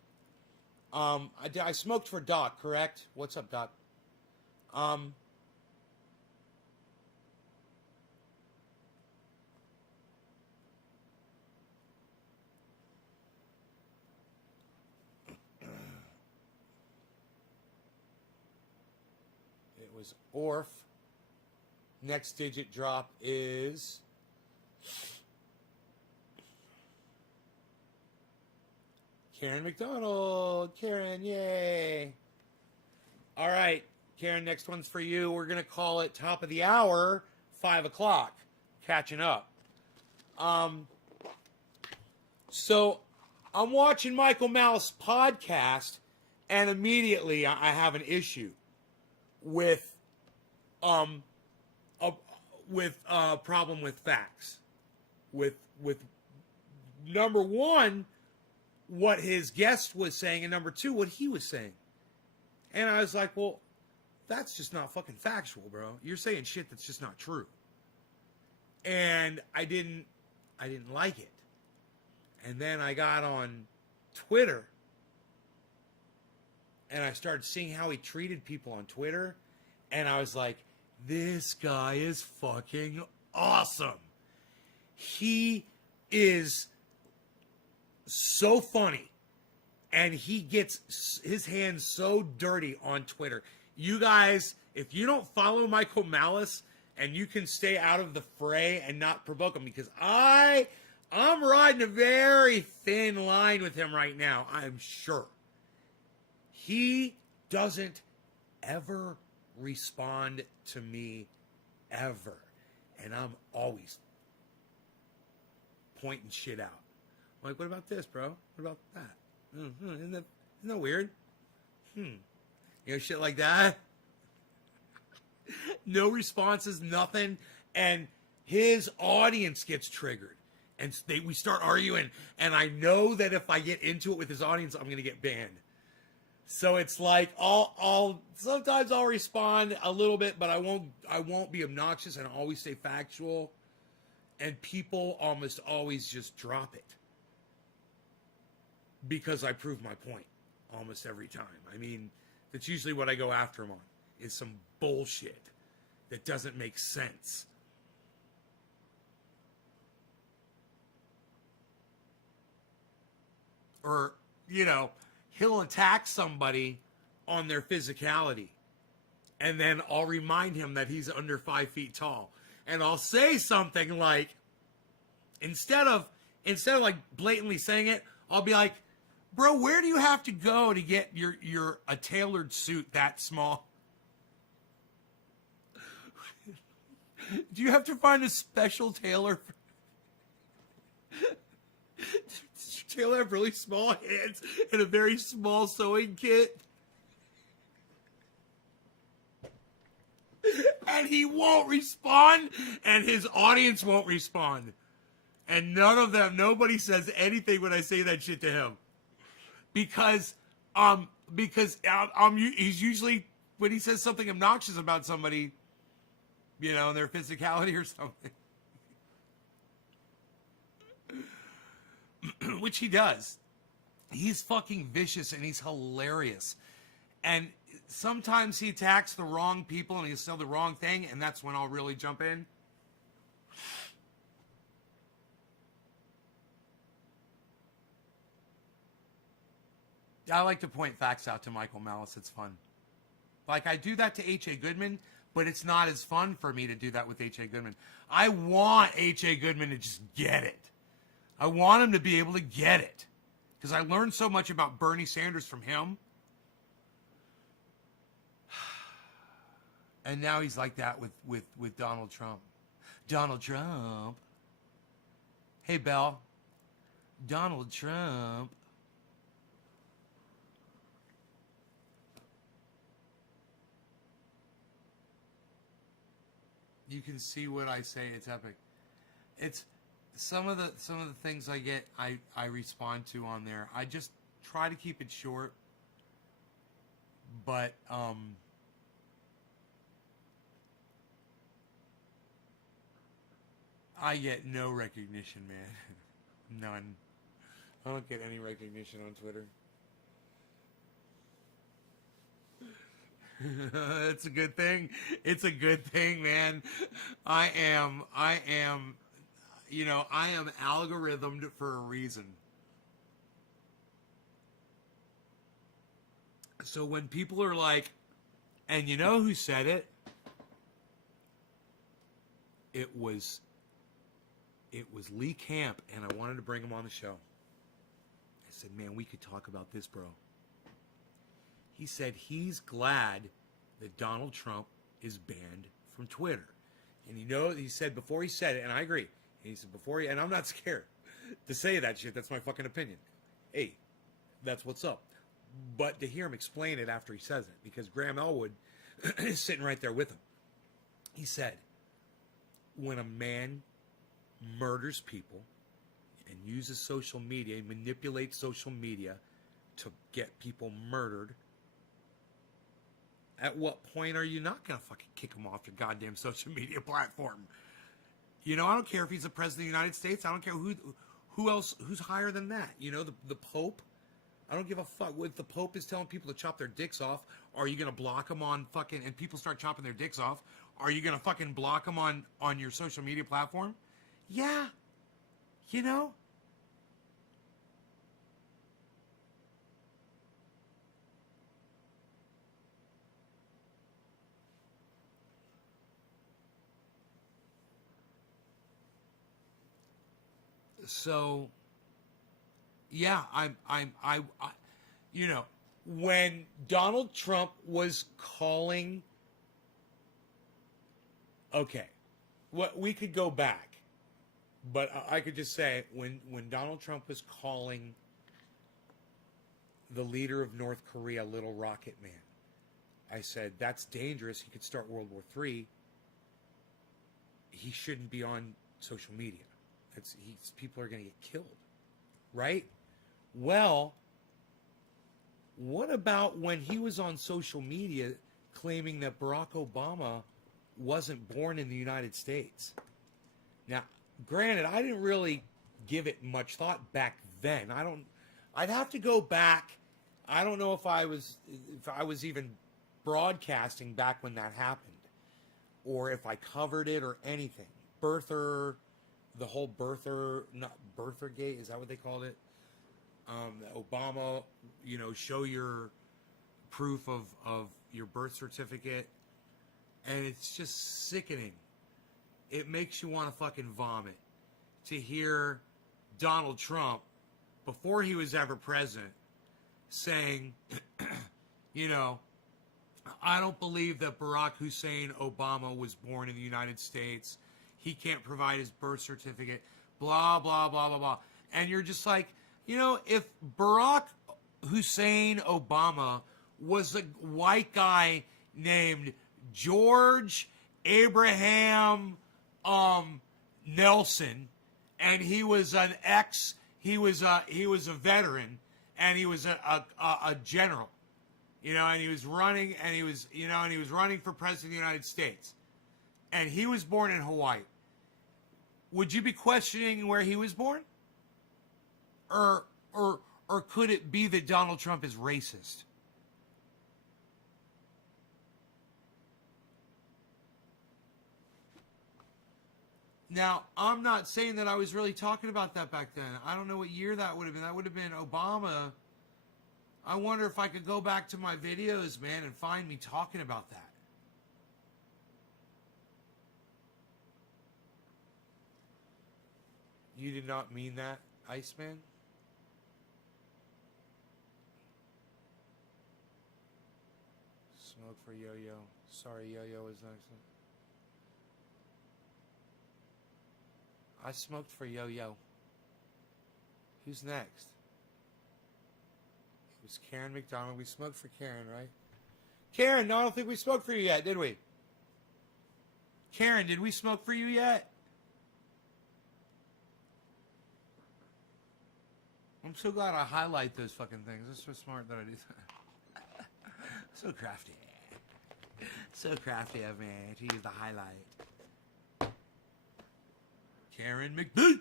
I smoked for Doc, correct? What's up, Doc? It was Orf. Next digit drop is Karen McDonald. Karen, yay. All right, Karen, next one's for you. We're going to call it top of the hour, 5 o'clock. Catching up. So I'm watching Michael Malice podcast, and immediately I have an issue with a problem with facts. With number one, what his guest was saying, and number 2, what he was saying. And I was like, well, that's just not fucking factual, bro. You're saying shit that's just not true. And I didn't like it. And then I got on Twitter, and I started seeing how he treated people on Twitter, and I was like, this guy is fucking awesome. He is so funny, and he gets his hands so dirty on Twitter. You guys, if you don't follow Michael Malice, and you can stay out of the fray and not provoke him, because I'm riding a very thin line with him right now, I'm sure. He doesn't ever respond to me, ever. And I'm always pointing shit out. I'm like, what about this, bro? What about that? Isn't that weird? You know, shit like that. No responses, nothing. And his audience gets triggered. And we start arguing. And I know that if I get into it with his audience, I'm going to get banned. So it's like, sometimes I'll respond a little bit, but I won't be obnoxious, and I'll always stay factual. And people almost always just drop it. Because I prove my point almost every time. I mean, that's usually what I go after him on, is some bullshit that doesn't make sense. Or, you know, he'll attack somebody on their physicality, and then I'll remind him that he's under 5 feet tall, and I'll say something like, instead of like blatantly saying it, I'll be like, bro, where do you have to go to get a tailored suit that small? Do you have to find a special tailor? Does your tailor have really small hands and a very small sewing kit? And he won't respond, and his audience won't respond. And nobody says anything when I say that shit to him. Because he's usually, when he says something obnoxious about somebody, you know, their physicality or something. Which he does. He's fucking vicious and he's hilarious. And sometimes he attacks the wrong people and he'll sell the wrong thing, and that's when I'll really jump in. I like to point facts out to Michael Malice. It's fun. Like, I do that to H.A. Goodman, but it's not as fun for me to do that with H.A. Goodman. I want H.A. Goodman to just get it. I want him to be able to get it. Because I learned so much about Bernie Sanders from him. And now he's like that with Donald Trump. Donald Trump. Hey, Belle. Donald Trump. You can see what I say. It's epic. It's some of the things I get. I respond to on there. I just try to keep it short, but I get no recognition, man. None. I don't get any recognition on Twitter. It's a good thing. It's a good thing, man. I am, you know, I am algorithmed for a reason. So when people are like, and you know who said it? It was Lee Camp, and I wanted to bring him on the show. I said, man, we could talk about this, bro. He said he's glad that Donald Trump is banned from Twitter. And he said before he said it, and I agree, and he said and I'm not scared to say that shit, that's my fucking opinion. Hey, that's what's up. But to hear him explain it after he says it, because Graham Elwood is sitting right there with him. He said, when a man murders people and uses social media, manipulates social media to get people murdered, at what point are you not going to fucking kick him off your goddamn social media platform? You know, I don't care if he's the president of the United States. I don't care who else, who's higher than that. You know, the Pope I don't give a fuck. If the Pope is telling people to chop their dicks off, are you going to block them on fucking, and people start chopping their dicks off, are you going to fucking block them on your social media platform? Yeah. You know? So, yeah, I you know, when Donald Trump was calling, okay, what we could go back, but I could just say when Donald Trump was calling the leader of North Korea Little Rocket Man, I said that's dangerous. He could start World War III. He shouldn't be on social media. People are going to get killed, right? Well, what about when he was on social media claiming that Barack Obama wasn't born in the United States? Now, granted, I didn't really give it much thought back then. I'd have to go back. I don't know if I was even broadcasting back when that happened, or if I covered it or anything. The whole not birthergate, is that what they called it? Obama, show your proof of your birth certificate. And it's just sickening. It makes you want to fucking vomit to hear Donald Trump, before he was ever president, saying, I don't believe that Barack Hussein Obama was born in the United States. He can't provide his birth certificate, blah, blah, blah, blah, blah. And you're just like, if Barack Hussein Obama was a white guy named George Abraham Nelson, and he was a veteran, and he was a general, and he was running, and he was running for president of the United States, and he was born in Hawaii. Would you be questioning where he was born? Or could it be that Donald Trump is racist? Now, I'm not saying that I was really talking about that back then. I don't know what year that would have been. That would have been Obama. I wonder if I could go back to my videos, man, and find me talking about that. You did not mean that, Iceman? Smoke for Yo-Yo. Sorry, Yo-Yo is next. I smoked for Yo-Yo. Who's next? It was Karen McDonald. We smoked for Karen, right? Karen, no, I don't think we smoked for you yet, did we? Karen, did we smoke for you yet? I'm so glad I highlight those fucking things. It's so smart that I do that. So crafty. So crafty of me to use the highlight. Karen McBoot.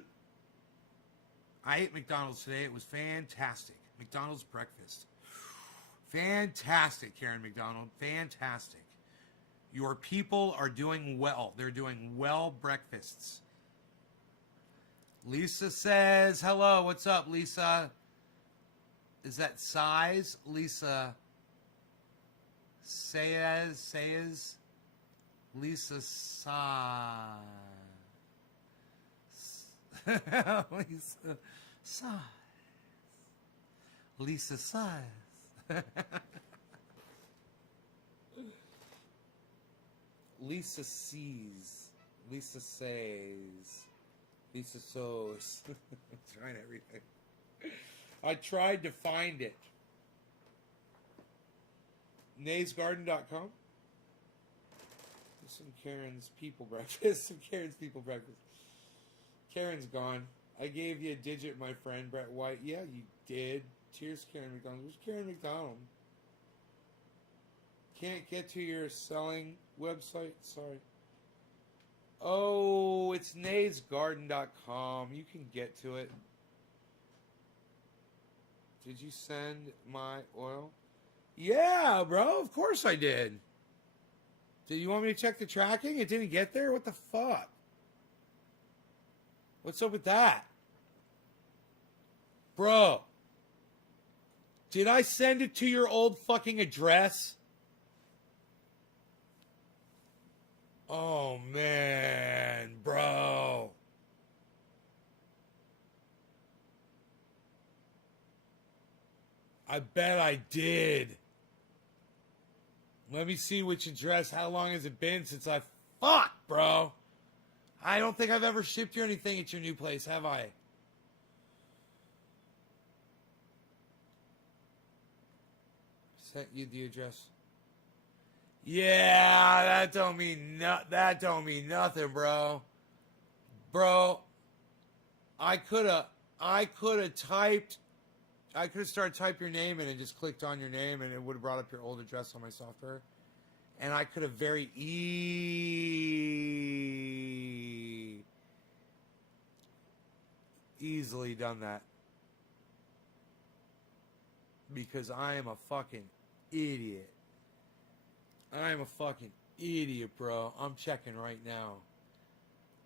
I ate McDonald's today. It was fantastic. McDonald's breakfast. Fantastic, Karen McDonald. Fantastic. Your people are doing well. They're doing well breakfasts. Lisa says, hello, what's up, Lisa? Is that size? Lisa says, Lisa size. Lisa size. Lisa size. Lisa sees. Lisa says. Lisa Soos. Trying everything. I tried to find it. naysgarden.com. Some Karen's people breakfast. Some Karen's people breakfast. Karen's gone. I gave you a digit, my friend, Brett White. Yeah, you did. Cheers, Karen McDonald. Who's Karen McDonald? Can't get to your selling website? Sorry. Oh, it's naysgarden.com. You can get to it. Did you send my oil? Yeah, bro. Of course I did. Do you want me to check the tracking? It didn't get there? What the fuck? What's up with that? Bro. Did I send it to your old fucking address? Oh, man. Bro. I bet I did. Let me see which address. How long has it been since I... Fuck, bro. I don't think I've ever shipped you anything at your new place, have I? Sent you the address. Yeah, that don't mean nothing, bro. Bro, I could have started type your name in and just clicked on your name and it would have brought up your old address on my software. And I could have very easily done that. Because I am a fucking idiot. I am a fucking idiot, bro. I'm checking right now.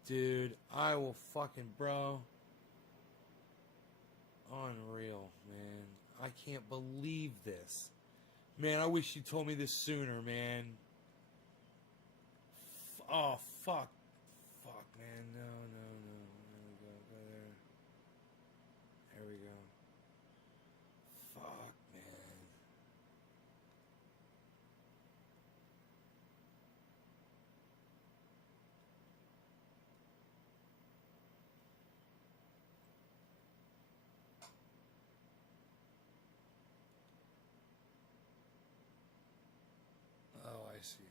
Dude, I will fucking, bro. Unreal, man. I can't believe this. Man, I wish you told me this sooner, man. Oh, fuck. Fuck, man. No. There we go. Go there. There we go. Fuck, man. Oh, I see.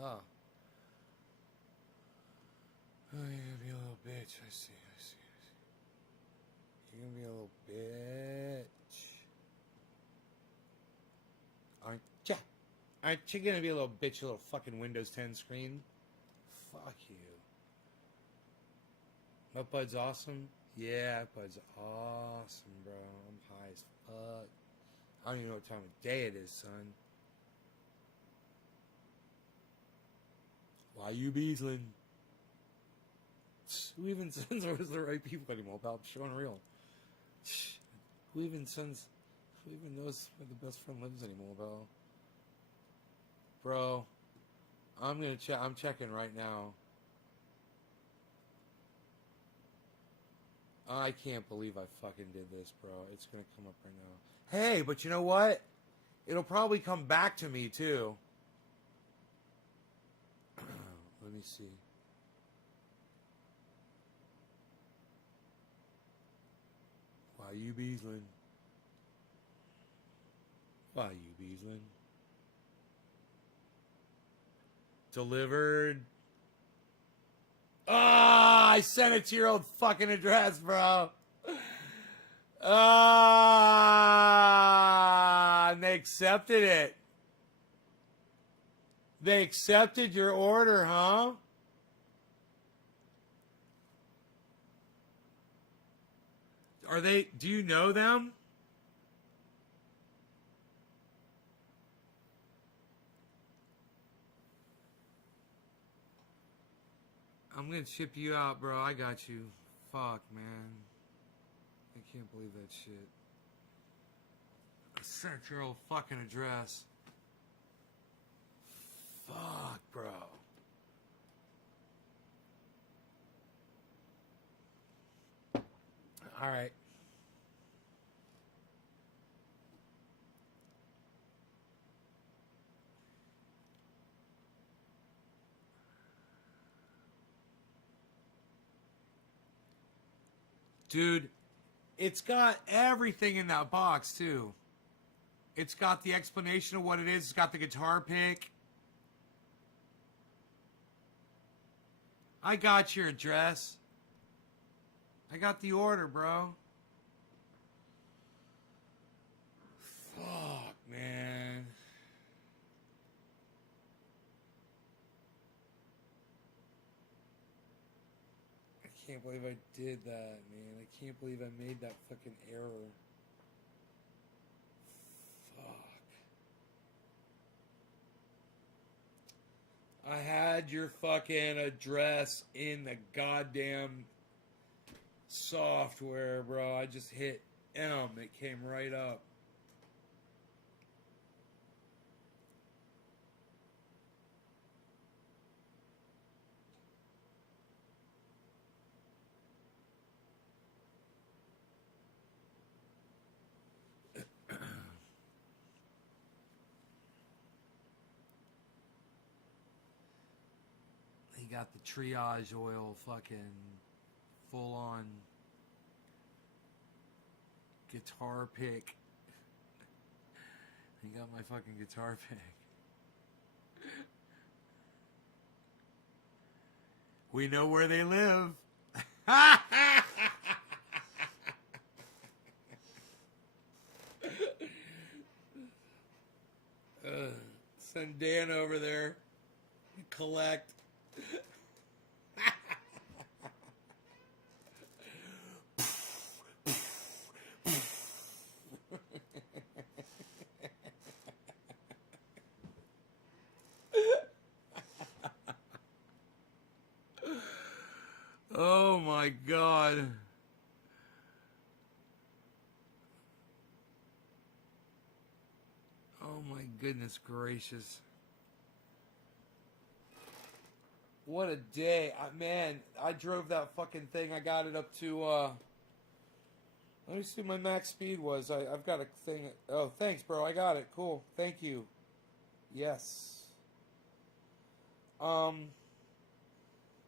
Oh. Oh, you're gonna be a little bitch. I see. You're gonna be a little bitch. Aren't ya? Aren't you gonna be a little bitch, a little fucking Windows 10 screen? Fuck you. My bud's awesome? Yeah, bud's awesome, bro. I'm high as fuck. I don't even know what time of day it is, son. Why you beasling? Who even sends over the right people anymore, pal? Showing real. Who even knows where the best friend lives anymore, bro? Bro, I'm checking right now. I can't believe I fucking did this, bro. It's gonna come up right now. Hey, but you know what? It'll probably come back to me, too. Let me see. Why you beasling? Why you beasling? Delivered. Ah, I sent it to your old fucking address, bro. Ah, and they accepted it. They accepted your order, huh? Do you know them? I'm gonna ship you out, bro. I got you. Fuck, man. I can't believe that shit. I sent your old fucking address. Fuck, bro. All right. Dude, it's got everything in that box, too. It's got the explanation of what it is. It's got the guitar pick. I got your address. I got the order, bro. Fuck, man. can't believe I did that, man. I can't believe I made that fucking error. Fuck. I had your fucking address in the goddamn software, bro. I just hit M. It came right up. He got the triage oil fucking full on guitar pick. He got my fucking guitar pick. We know where they live. Send Dan over there. Collect. Oh my God. Oh my goodness gracious. What a day. Man, I drove that fucking thing. I got it up to, let me see what my max speed was. I've got a thing. Oh, thanks, bro. I got it. Cool. Thank you. Yes.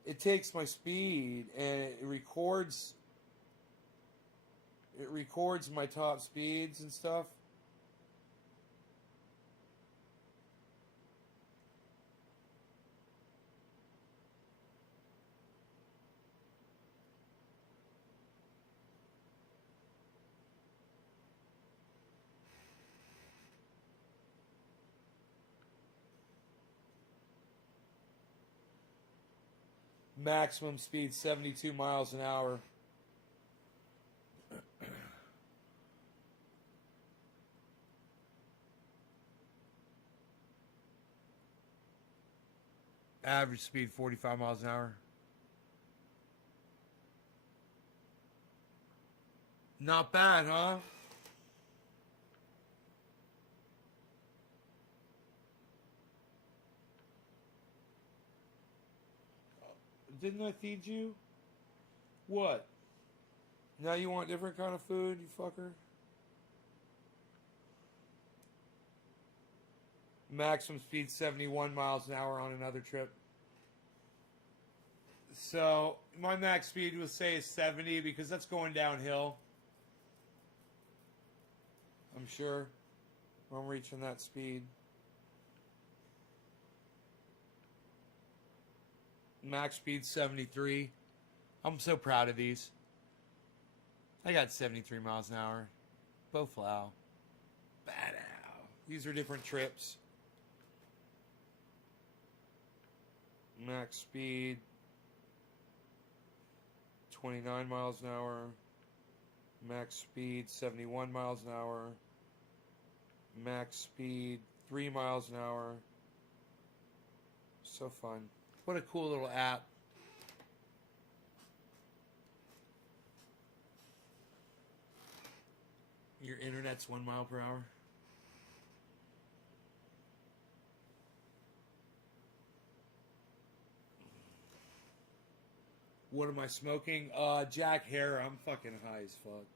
It takes my speed and it records my top speeds and stuff. Maximum speed 72 miles an hour. Average speed 45 miles an hour. Not bad, huh? Didn't I feed you? What? Now you want different kind of food, you fucker? Maximum speed 71 miles an hour on another trip. So my max speed will say is 70 because that's going downhill. I'm sure I'm reaching that speed. Max speed 73. I'm so proud of these. I got 73 miles an hour. Boflow. Badow. These are different trips. Max speed 29 miles an hour. Max speed 71 miles an hour. Max speed 3 miles an hour. So fun. What a cool little app. Your internet's 1 mile per hour. What am I smoking? Jack Hare. I'm fucking high as fuck.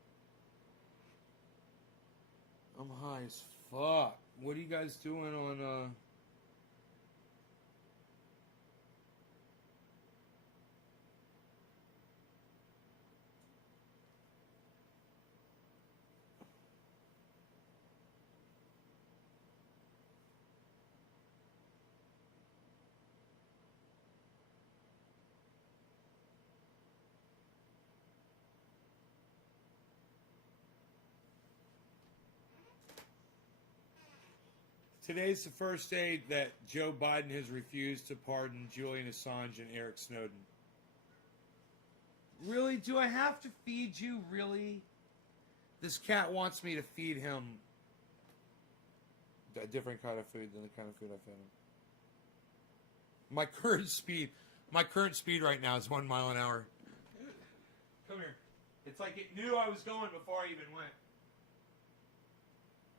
I'm high as fuck. What are you guys doing on, Today's the first day that Joe Biden has refused to pardon Julian Assange and Eric Snowden. Really? Do I have to feed you? Really? This cat wants me to feed him a different kind of food than the kind of food I fed him. My current speed right now is 1 mile an hour. Come here. It's like it knew I was going before I even went.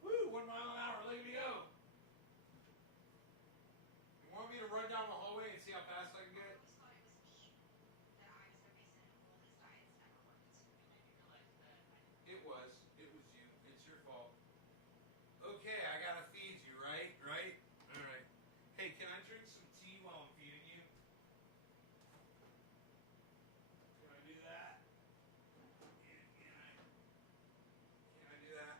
Woo! 1 mile an hour. Look at me go. You want me to run down the hallway and see how fast I can get? It was. It was you. It's your fault. Okay, I gotta feed you, right? Right? Alright. Hey, can I drink some tea while I'm feeding you? Can I do that? Can I do that?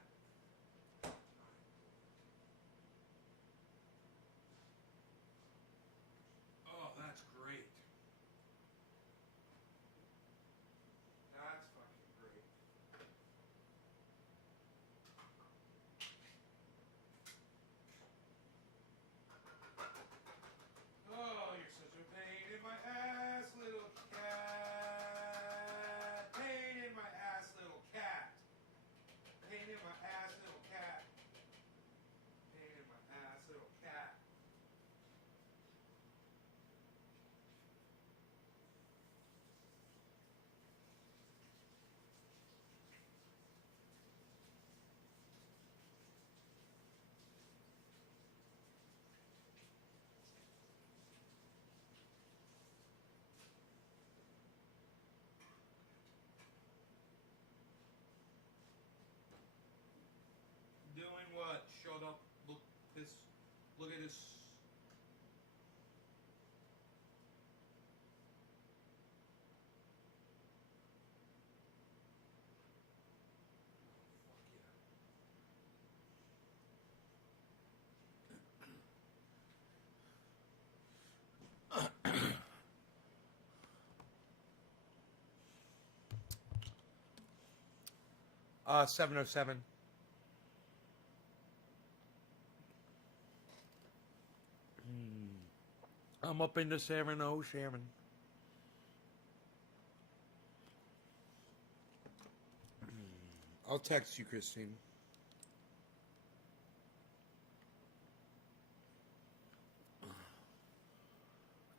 Oh, that's great. That's fucking great. Oh, you're such a pain in my ass, little cat. Pain in my ass, little cat. Pain in my ass, little cat. Pain in my ass, little cat. Doing what? Shut up. Look this. Look at this. Fuck yeah. 707. I'm up in the 707. I'll text you, Christine.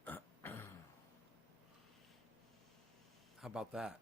How about that?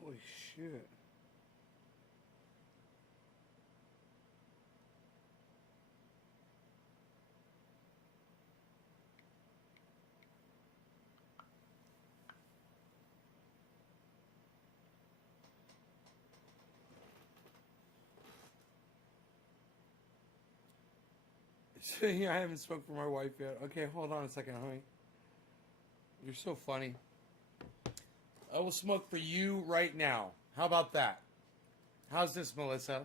Holy shit. I haven't spoke for my wife yet. Okay, hold on a second, honey. You're so funny. I will smoke for you right now. How about that? How's this, Melissa?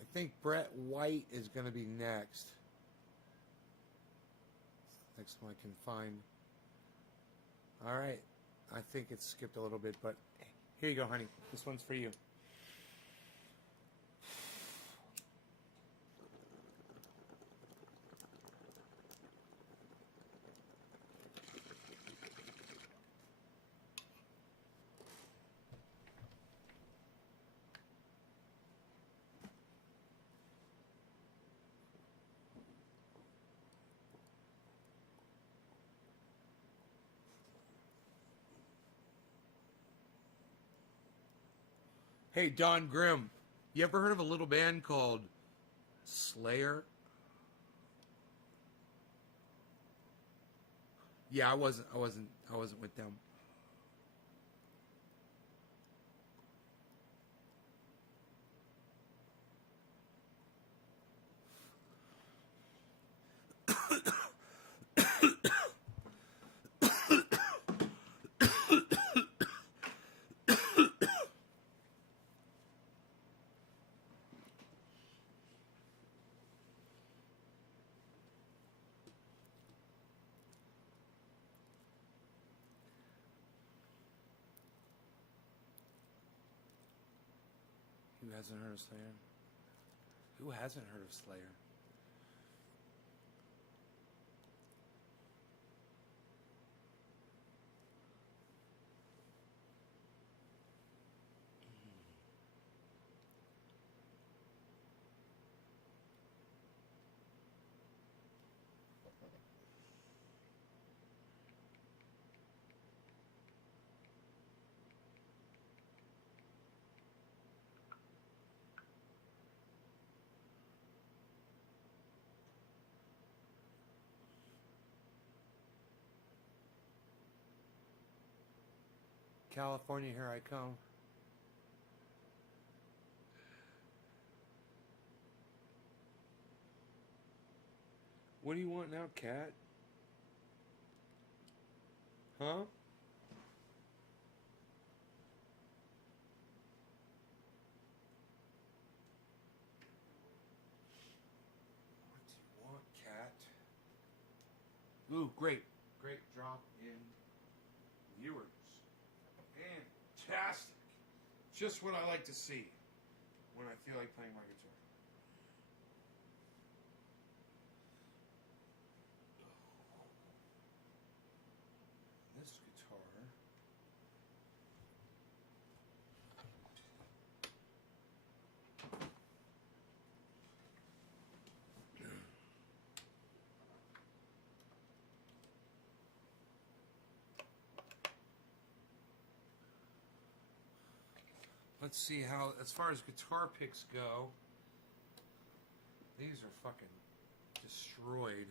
I think Brett White is going to be next. Next one I can find. All right. I think it's skipped a little bit, but here you go, honey. This one's for you. Hey, Don Grimm, you ever heard of a little band called Slayer? Yeah, I wasn't with them. Who hasn't heard of Slayer? Who hasn't heard of Slayer? California, here I come. What do you want now, cat? Huh? What do you want, cat? Ooh, great. Great drop in viewers. Fantastic. Just what I like to see when I feel like playing my guitar. This guitar. Let's see how, as far as guitar picks go, these are fucking destroyed.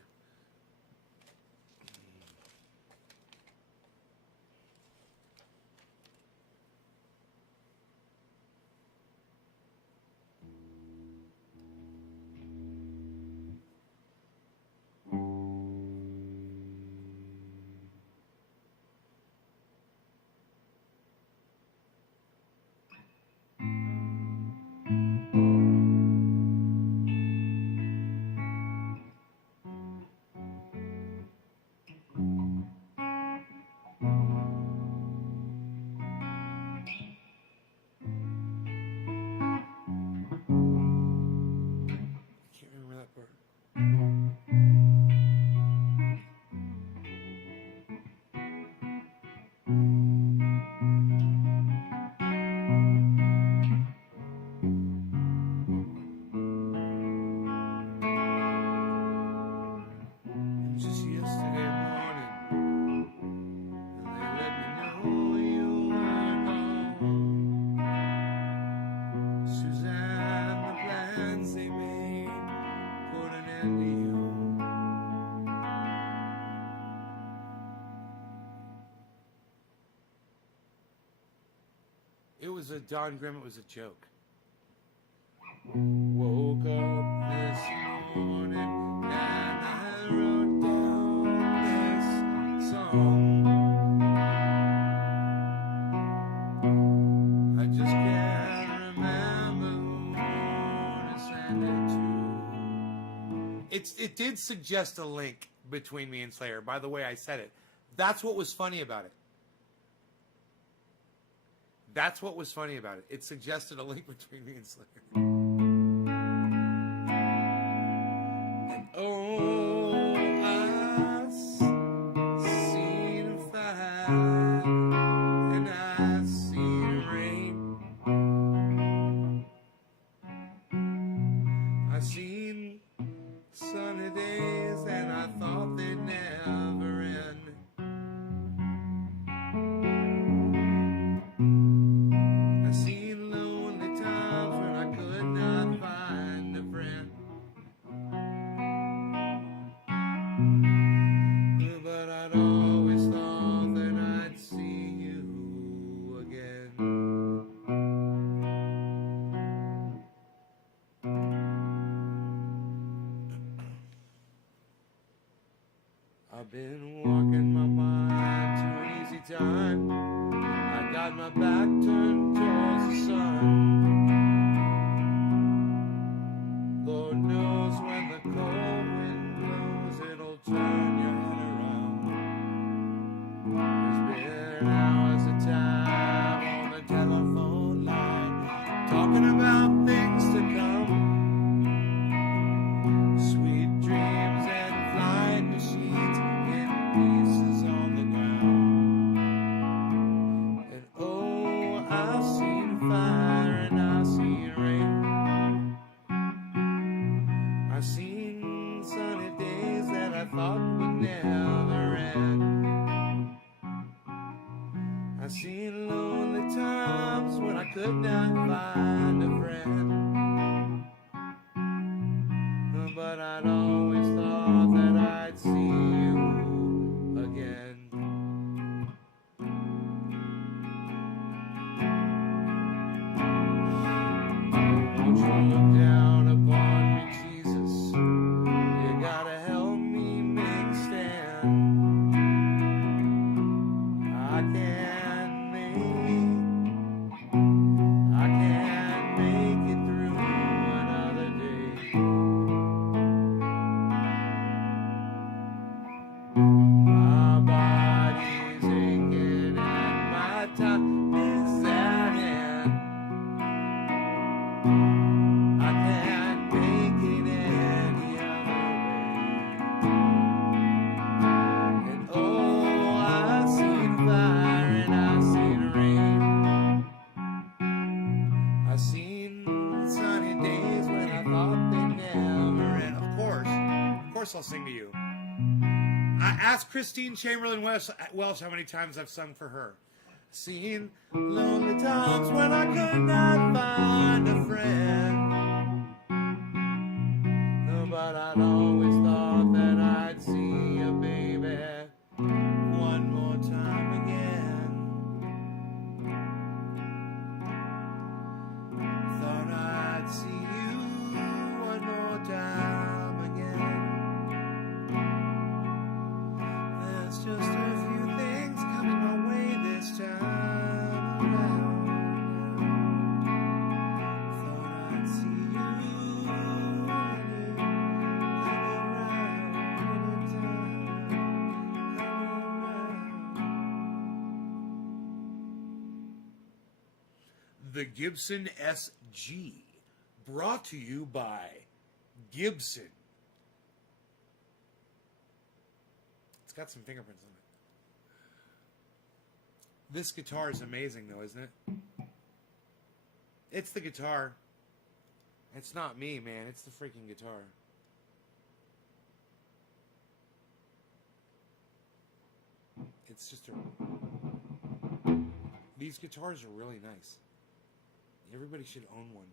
It was a Don Grimm, it was a joke. Woke up this morning and I wrote down this song. I just can't remember who to send it to. It did suggest a link between me and Slayer, by the way I said it. That's what was funny about it. That's what was funny about it. It suggested a link between me and Slayer. And oh, I seen a fire and I seen rain. I seen sunny days and I thought they'd never end. I seen lonely turn towards the sun. Lord knows when the cold wind blows, it'll turn your head around. There's been hours of time on the telephone line, talking about things to come. Sweet dreams and flying machines in pieces on the ground. And oh, I've seen fire and I've seen rain. I've seen sunny days that I thought would never end. I've seen lonely times when I could not find a friend. But I'd always thought that I'd see you again. Won't you look down upon me, Jesus? You gotta help me make a stand. I can't make it through another day. My body's aching and my time is at hand. I can't make it any other way. And oh, I've seen fire and I've seen rain. I've seen sunny days when I thought they'd never end. Of course I'll sing to you. I asked Christine Chamberlain Welsh how many times I've sung for her. Seen lonely times when I could not find a friend. But I'd always thought that I'd see you, baby, one more time again. Thought I'd see you one more time again. There's just a few things coming my way this time around. Thought I'd see you the Gibson SG, brought to you by Gibson. It's got some fingerprints on it. This guitar is amazing, though, isn't it? It's the guitar. It's not me, man. It's the freaking guitar. It's just a... These guitars are really nice. Everybody should own one.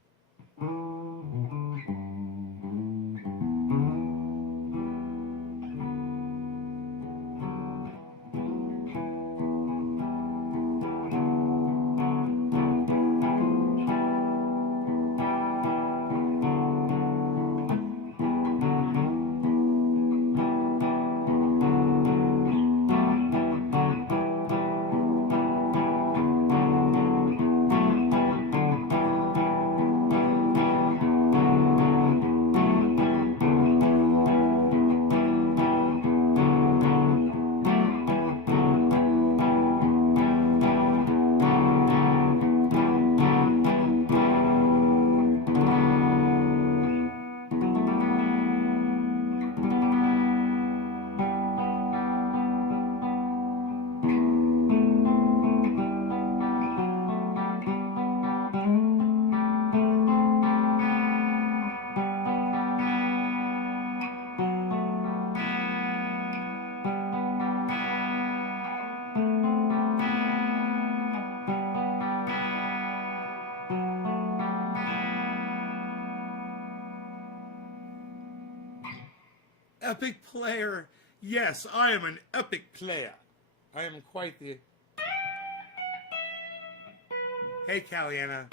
Epic player. Yes, I am an epic player. I am quite the... Hey, Caliana.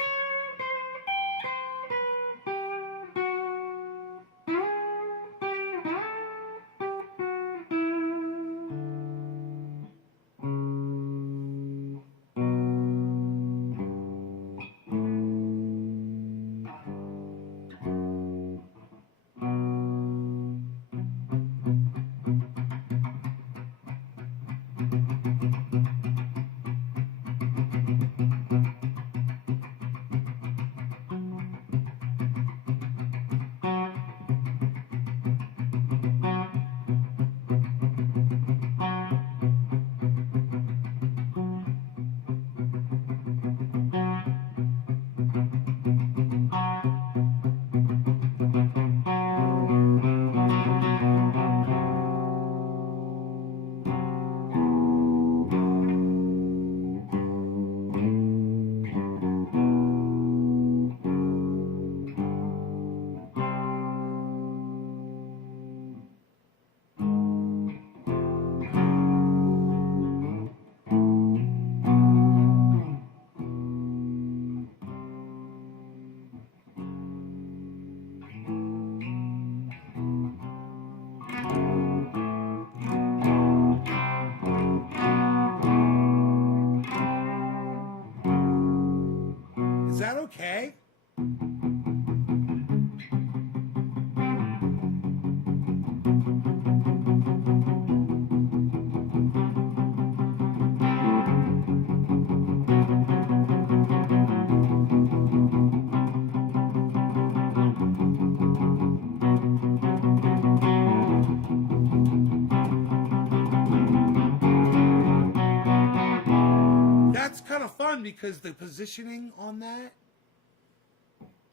fun because the positioning on that,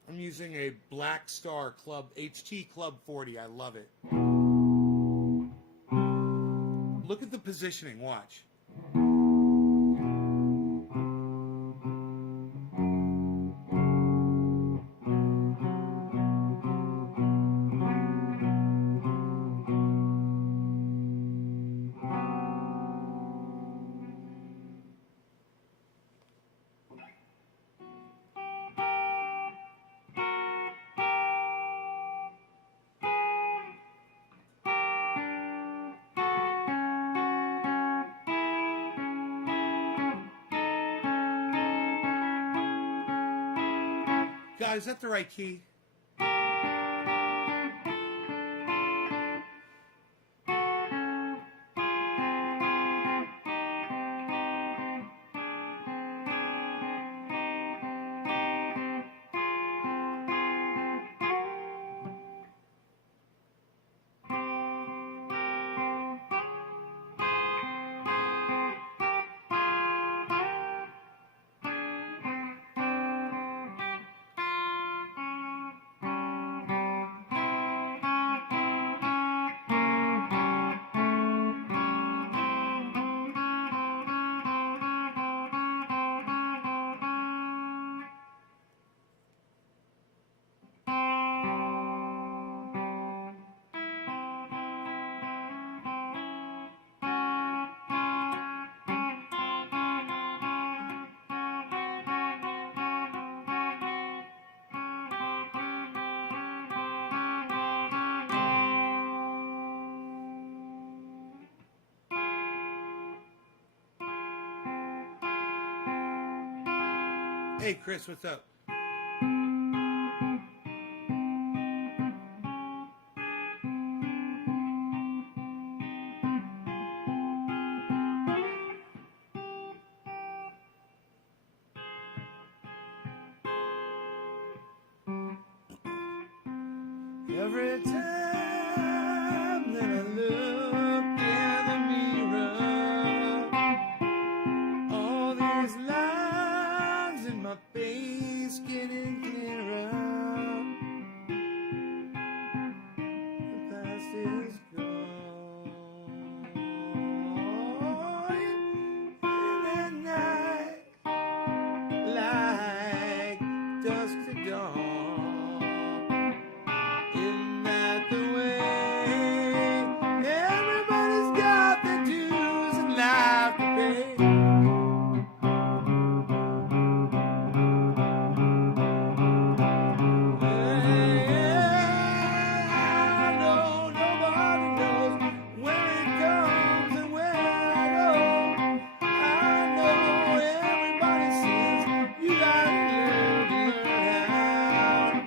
I'm using a Black Star Club HT Club 40. I love it. Look at the positioning. Watch. Guys, is that the right key? Hey, Chris, what's up? Every time that I look in the mirror, all these lines in my face getting clearer. The past is gone. In the night, like dusk to dawn. Isn't that the way? Everybody's got their dues in life to pay. I know nobody knows where it comes and where I go. I know everybody says you gotta learn how to win.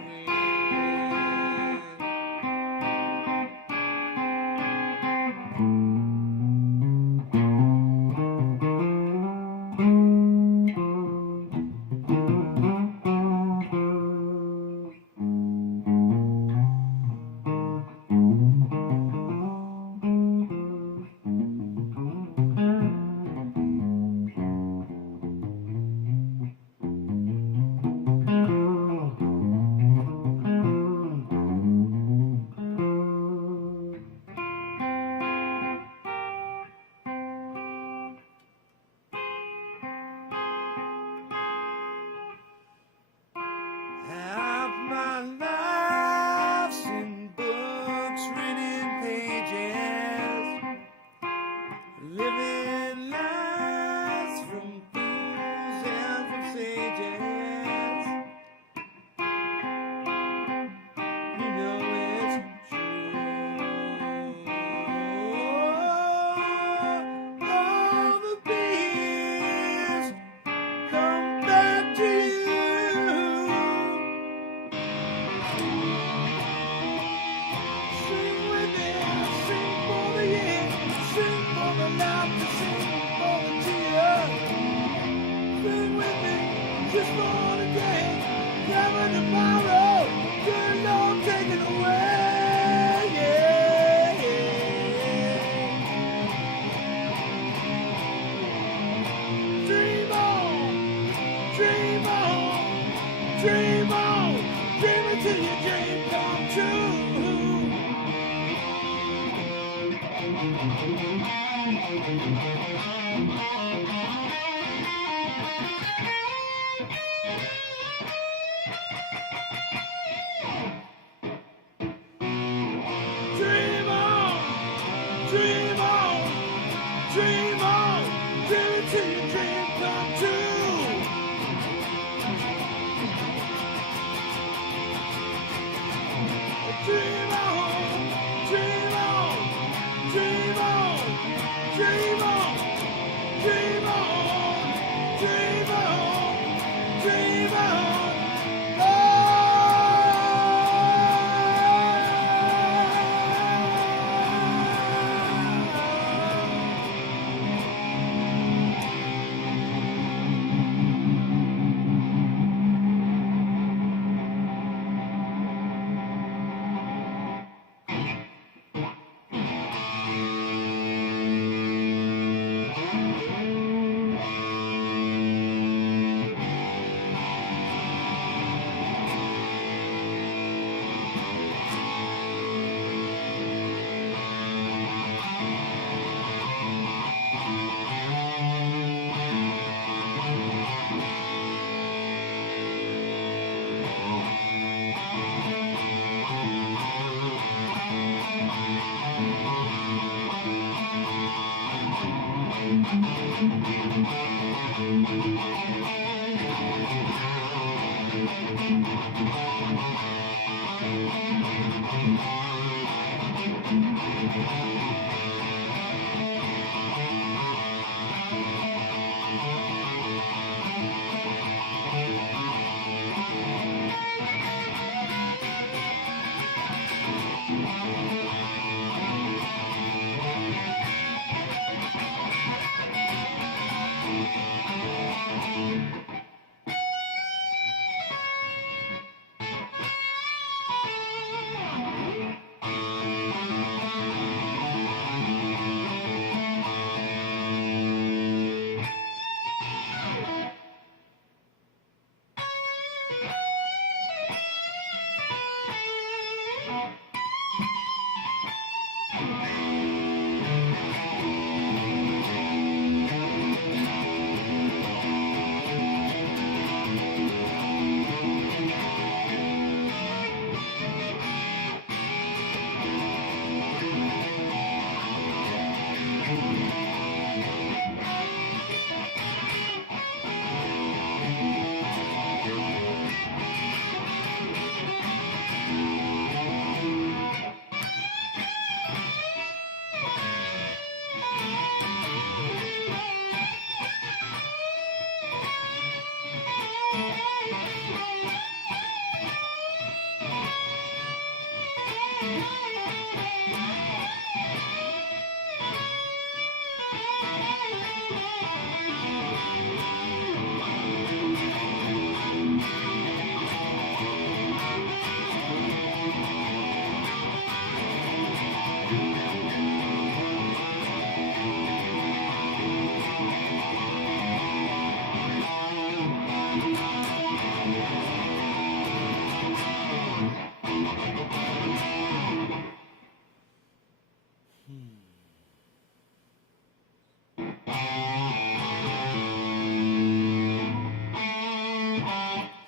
Dream on, dream on, dream on, dream it till your dream come true. Dream on, dream on, dream on, dream on, dream on, dream on, dream on.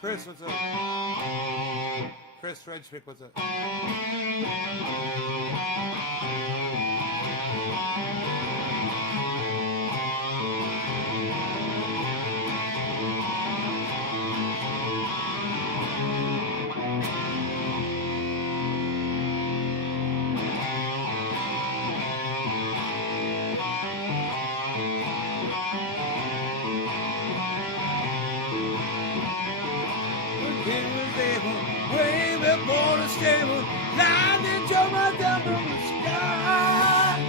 Chris, what's up? Chris Redspick, what's up? Way before the stable, lightning jumping down from the sky.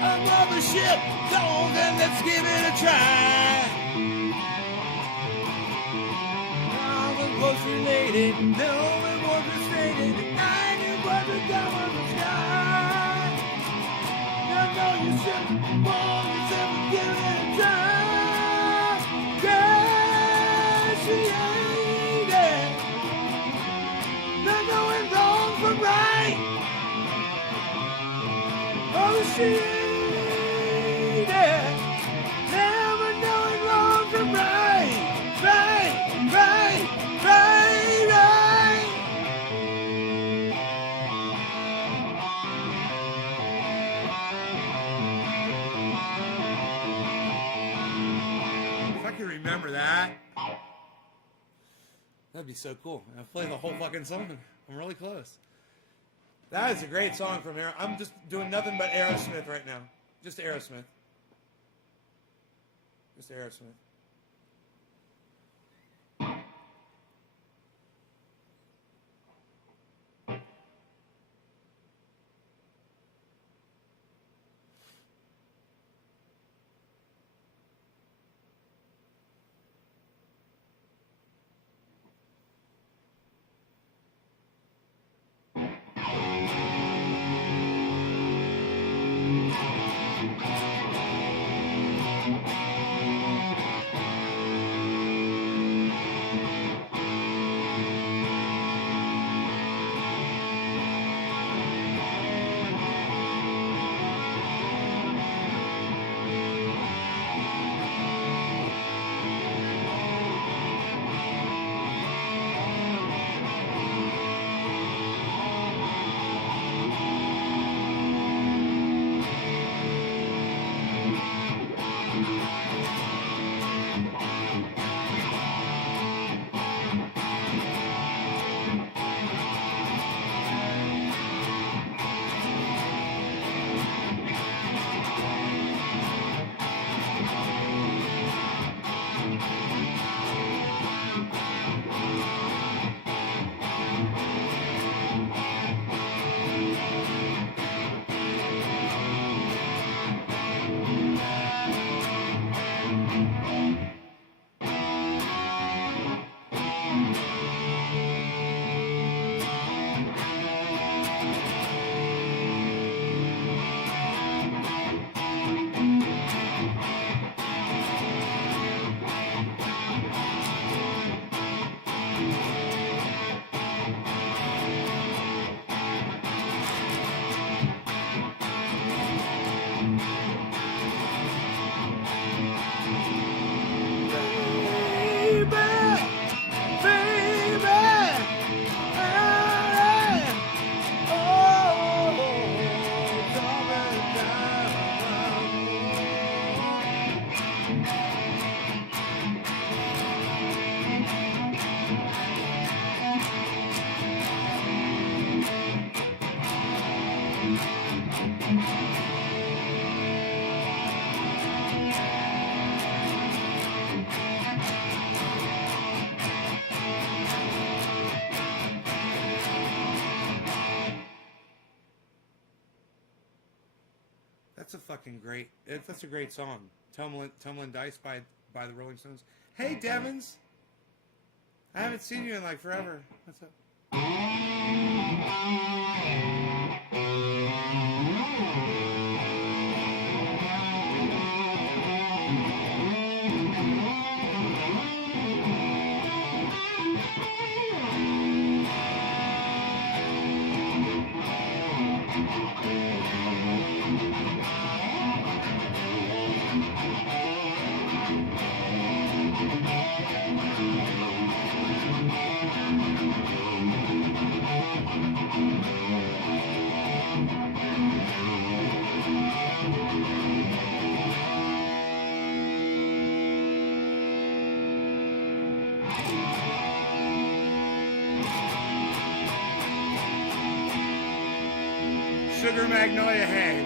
Another ship goes and let's give it a try. Now the close related, no it wasn't stated, lightning wasn't down from the sky. Now know you should want to ever give it a try. Yeah, she ain't it. Not knowing wrong from right. Oh, she remember that. That'd be so cool. I play the whole fucking song. I'm really close. That is a great song from Aerosmith. I'm just doing nothing but Aerosmith right now. Just Aerosmith. Just Aerosmith. That's a fucking great. That's a great song. Tumbling Dice by the Rolling Stones. Hey, Devins. I haven't seen you in like forever. What's up? Sugar Magnolia Hay.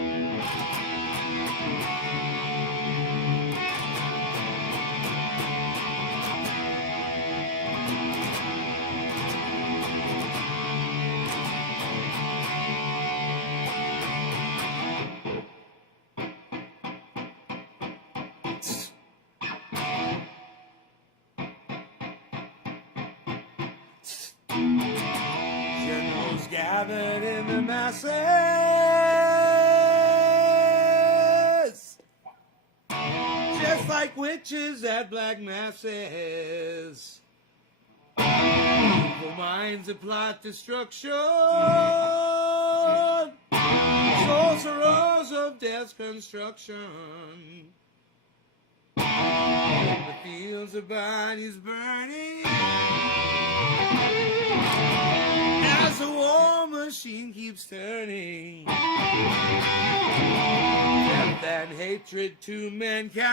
Generals gathered in the masses, just like witches at black masses. Evil minds that plot destruction, sorcerers of death's construction. The fields of bodies burning as the war machine keeps turning. Death and hatred to mankind,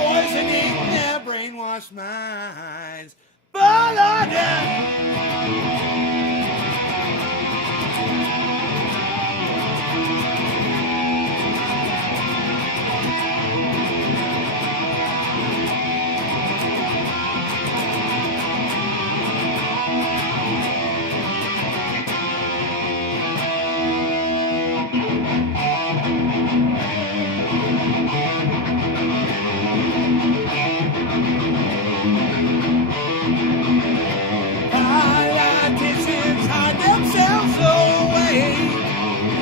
poisoning their brainwashed minds. But Lord, yeah. Politicians hide themselves away.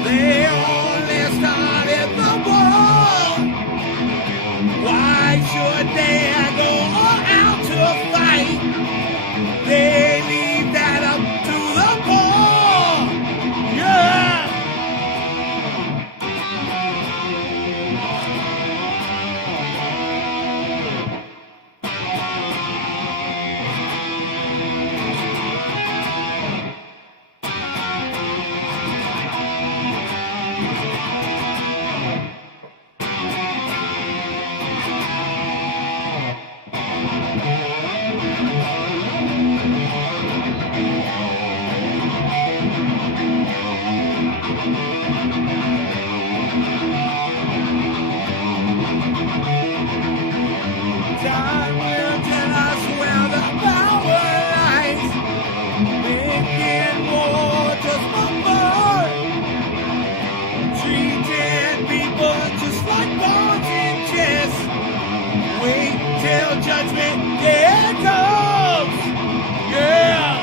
They only started the war. Why should they go all out to fight? They leave that up to the poor. Yeah. Time will tell us where the power lies. Making war just for fun. Treating people just like pawns in chess. Wait till judgment day comes. Yeah.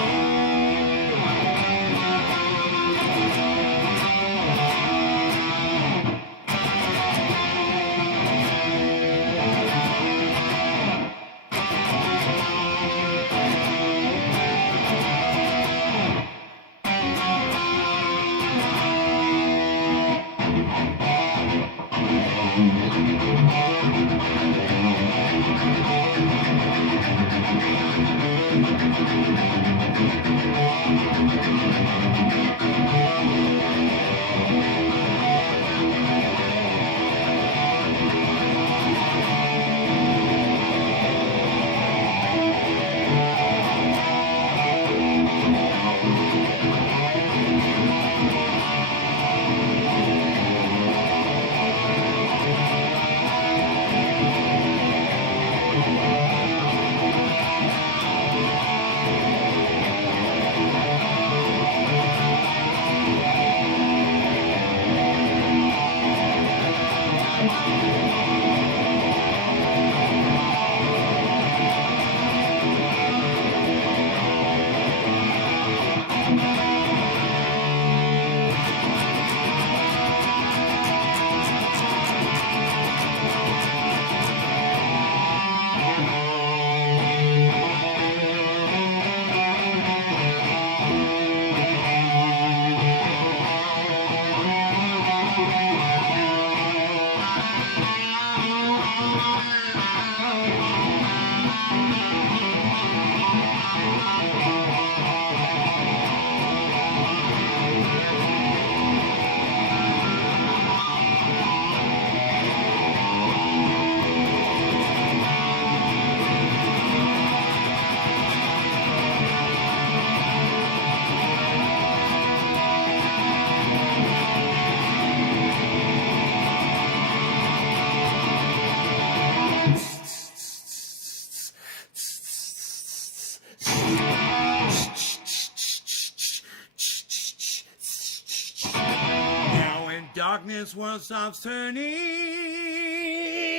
Now when darkness world stops turning,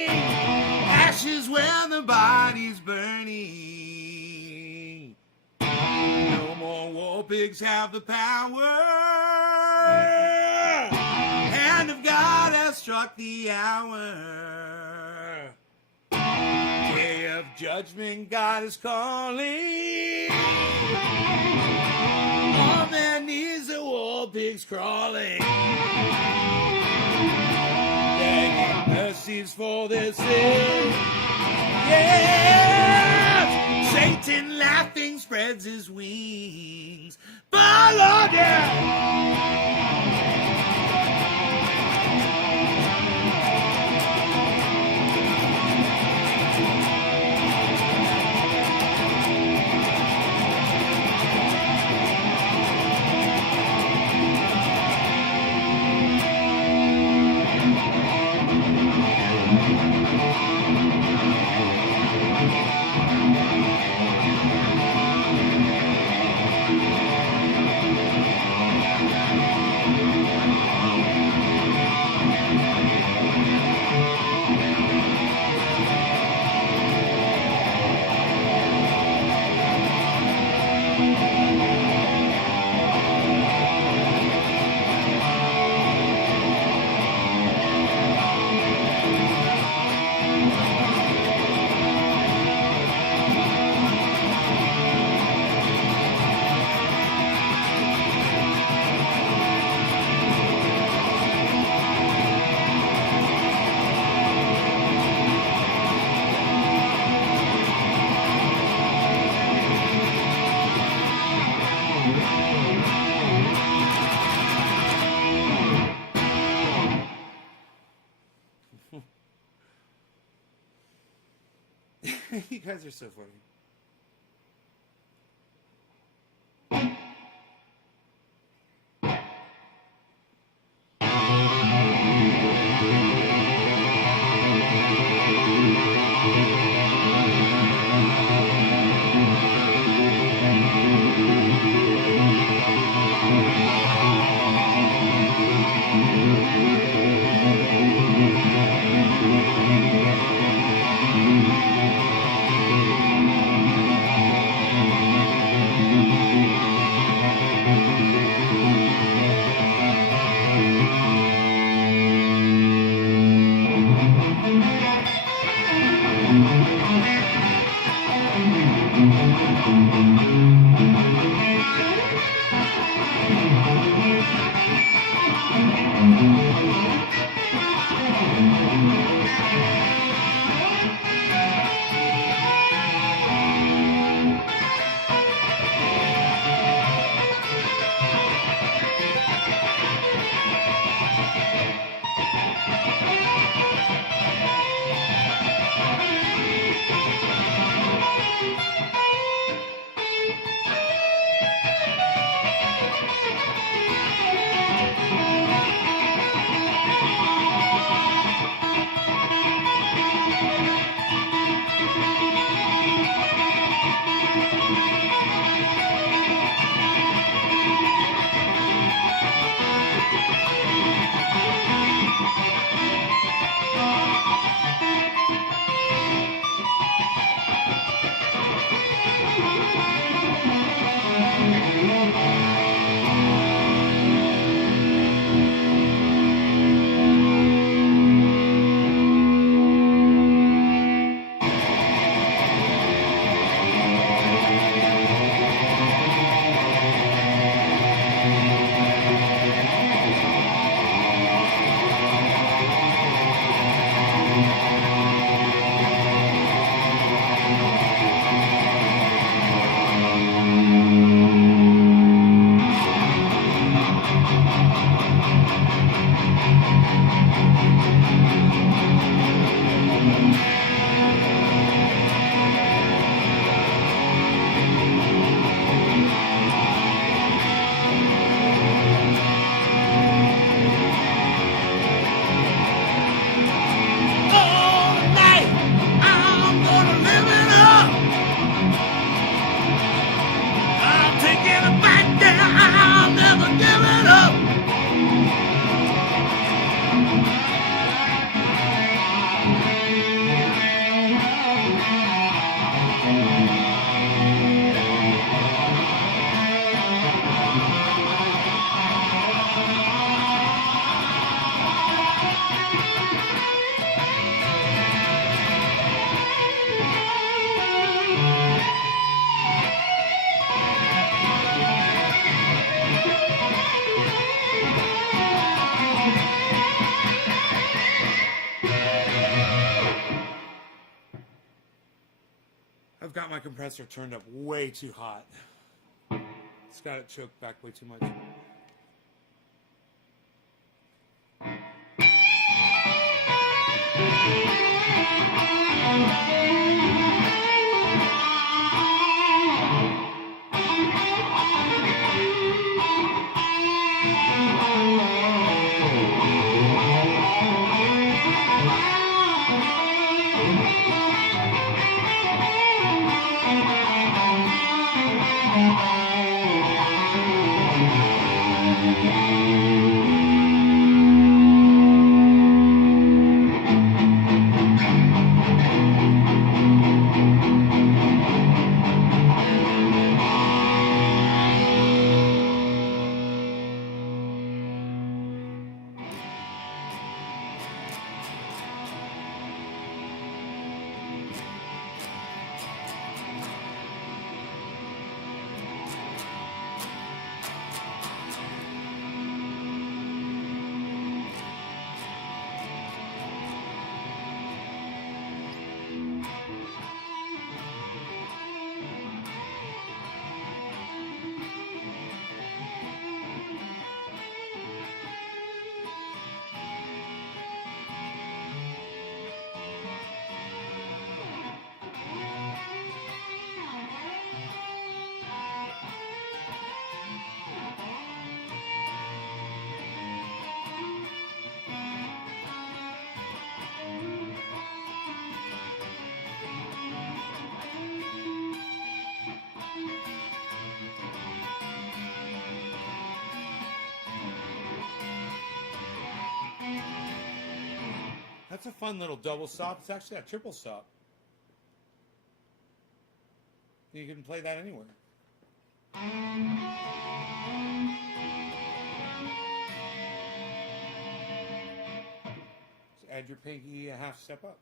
ashes where the body's burning. No more war pigs have the power. Hand of God has struck the hour. Day of judgment, God is calling. On their knees, the war pigs crawling. Begging mercies for their sins. Yes! Satan laughing spreads his wings. But Lord, yeah! You guys are so funny. I've got my compressor turned up way too hot. It's got it choked back way too much. That's a fun little double stop. It's actually a triple stop. You can play that anywhere. Just add your pinky a half step up.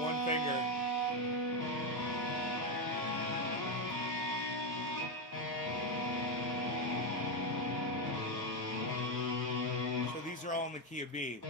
One finger. So these are all in the key of B.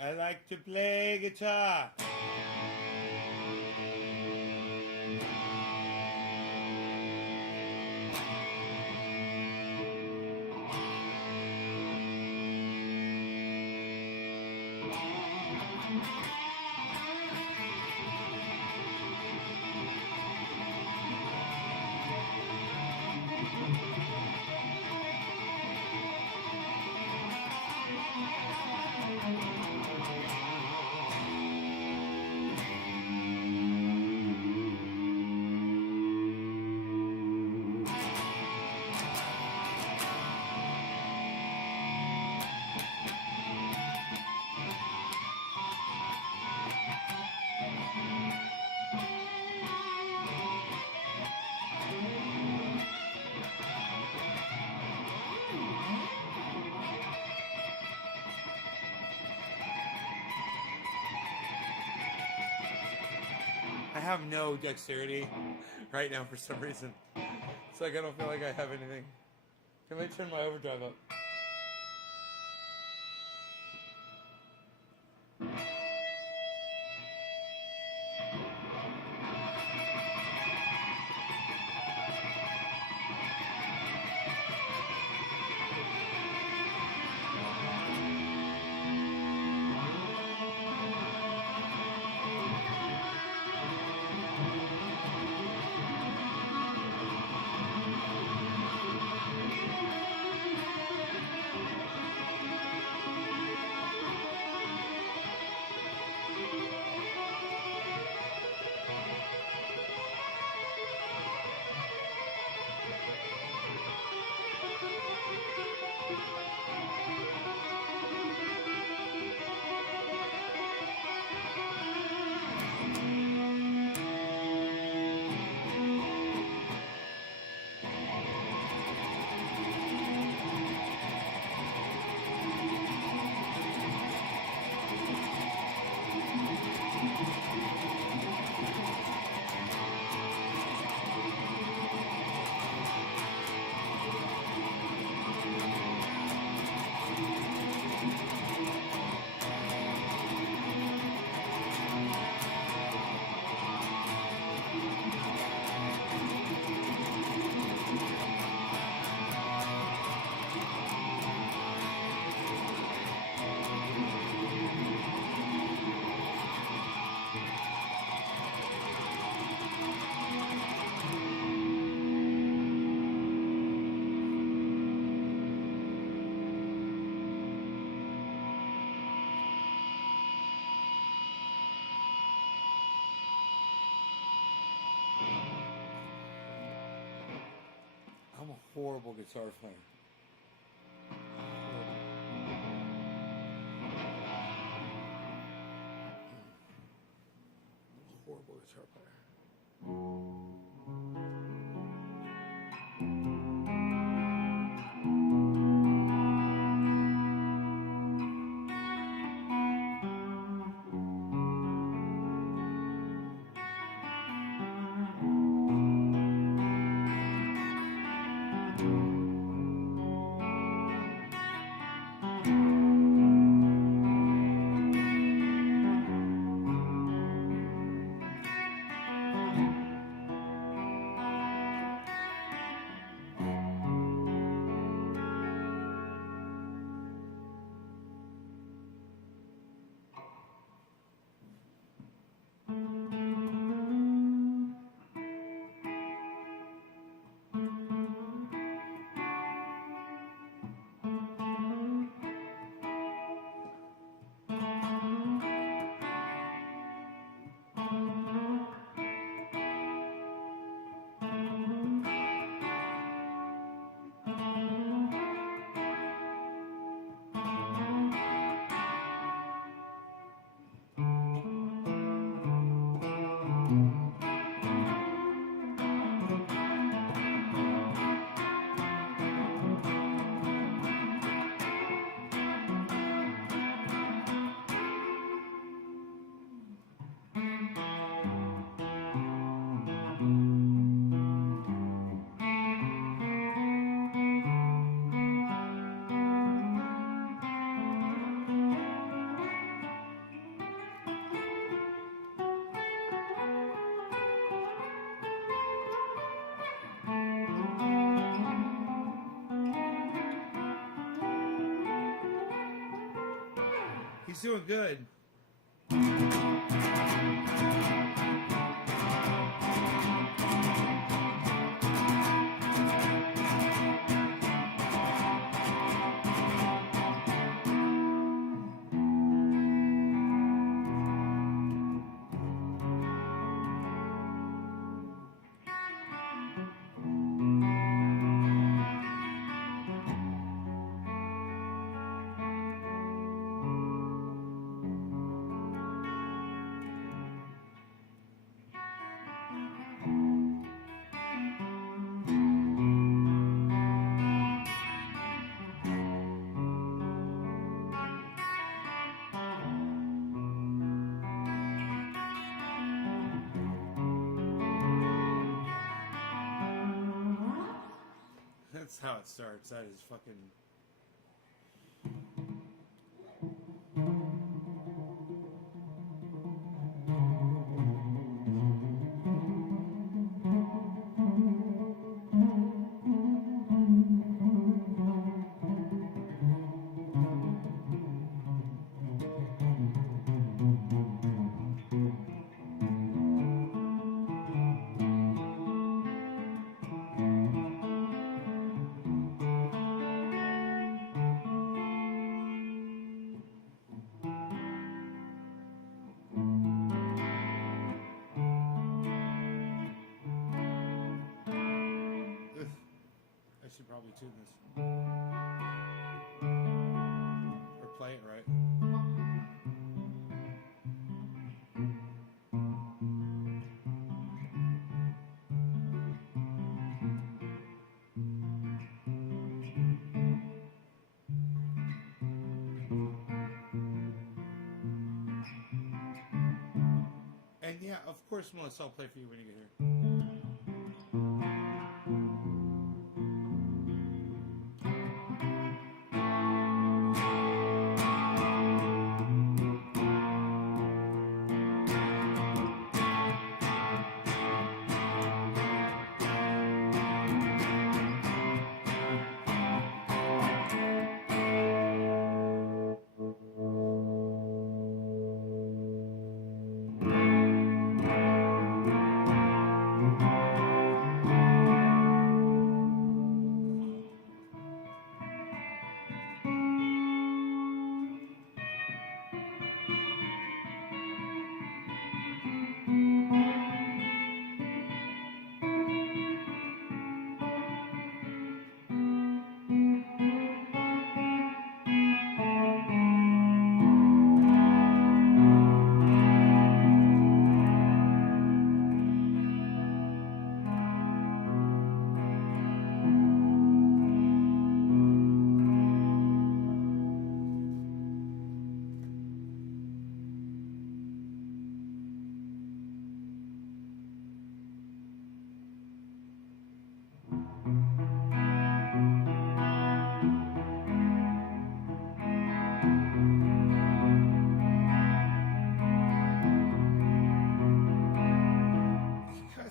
I like to play guitar. I have no dexterity right now for some reason. It's like I don't feel like I have anything. Can I turn my overdrive up? I'm a horrible guitar player. Horrible guitar player. He's doing good. That's how it starts. That is fucking... I should probably tune this. Or play it right. And yeah, of course, Melissa, I'll play for you when you get here.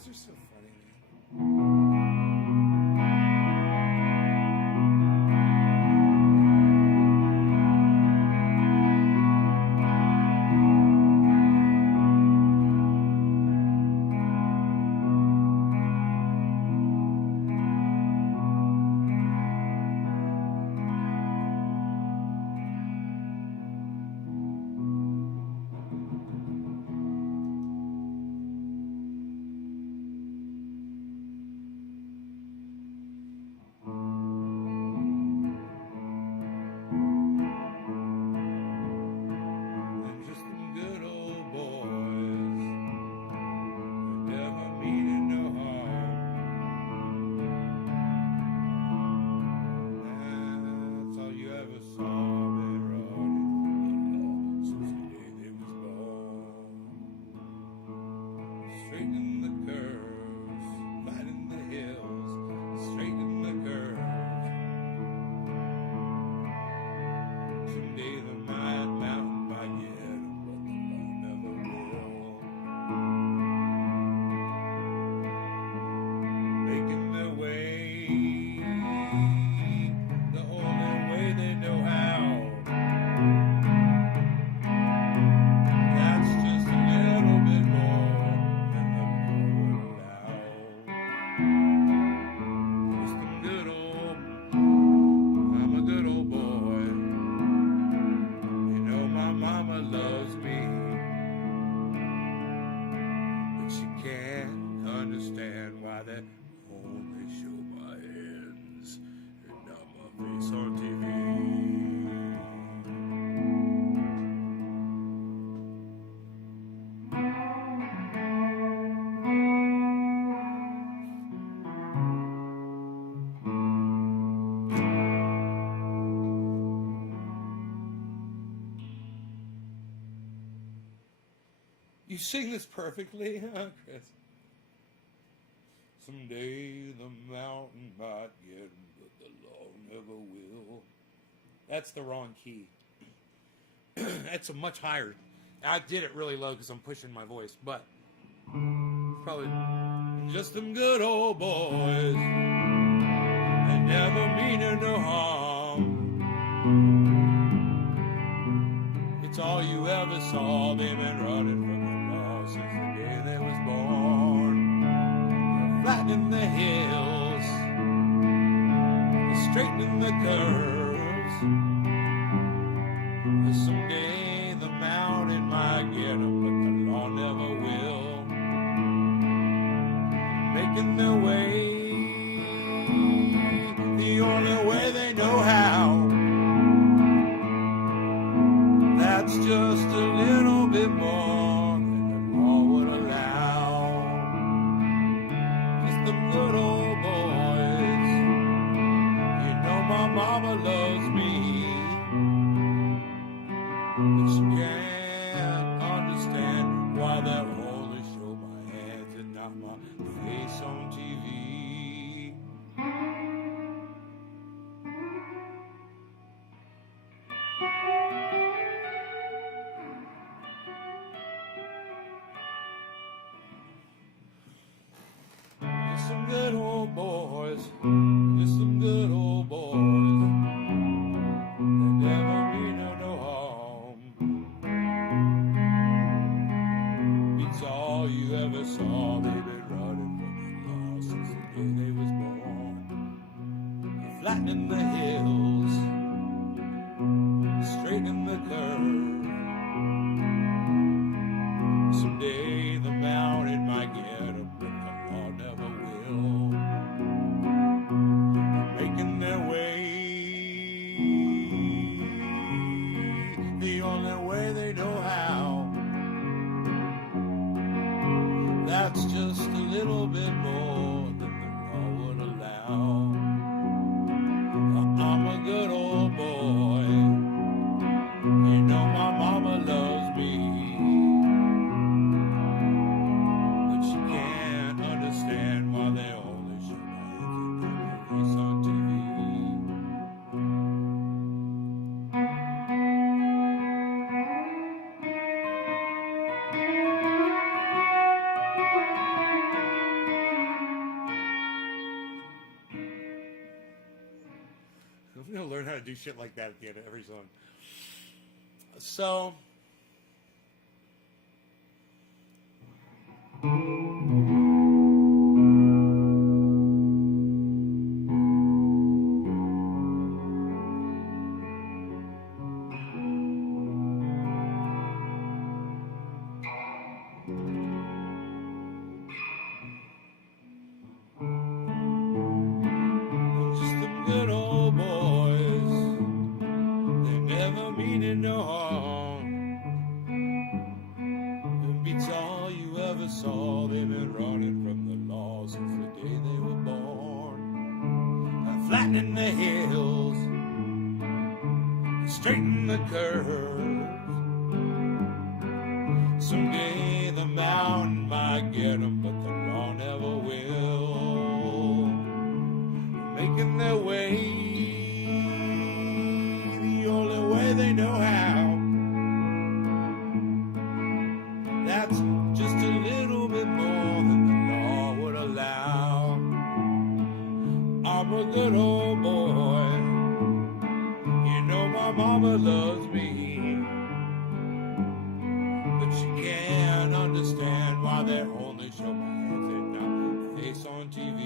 You're so funny, man. they only show my hands and not my face on TV. You sing this perfectly, huh, Chris? Someday the mountain might get 'em, but the law never will. That's the wrong key. That's a much higher. I did it really low because I'm pushing my voice, but probably just them good old boys. They never mean no harm. It's all you ever saw. They've been running from the law since the day they was born. They're flattening the hills, they're straightening the curves. But someday the mountain might get 'em, but the law never will. Making their way the only way they know how. That's just a little bit more than the law would allow. Just them good old boys. You know my mama loves me, but she can't understand why they only show my hands and not my face on TV. Some good old boys, just some good old boys. They never mean no harm. It's all you ever saw. They've been running from the law since the day they was born. They're flattening the hills, straightening the curve. Someday the mountain might get 'em, but the law never will. They're making their way the only way they know how. That's just a little bit more than the law would allow. I'm a good old boy. You know my mama loves me, but she can't understand why they only show my hands and my face on TV. I'm gonna learn how to do shit like that at the end of every song. So. Just them good old boys, they never meaning no harm. It beats all you ever saw. They've been running from the law since the day they were born. Flattening the hills, straightening the curves. Someday the mountain might get 'em, but the law never will. Making their way the only way they know how. That's just a little bit more than the law would allow. I'm a good old boy. You know my mama loves me, but she can't understand why they only show my hands and not my face on TV.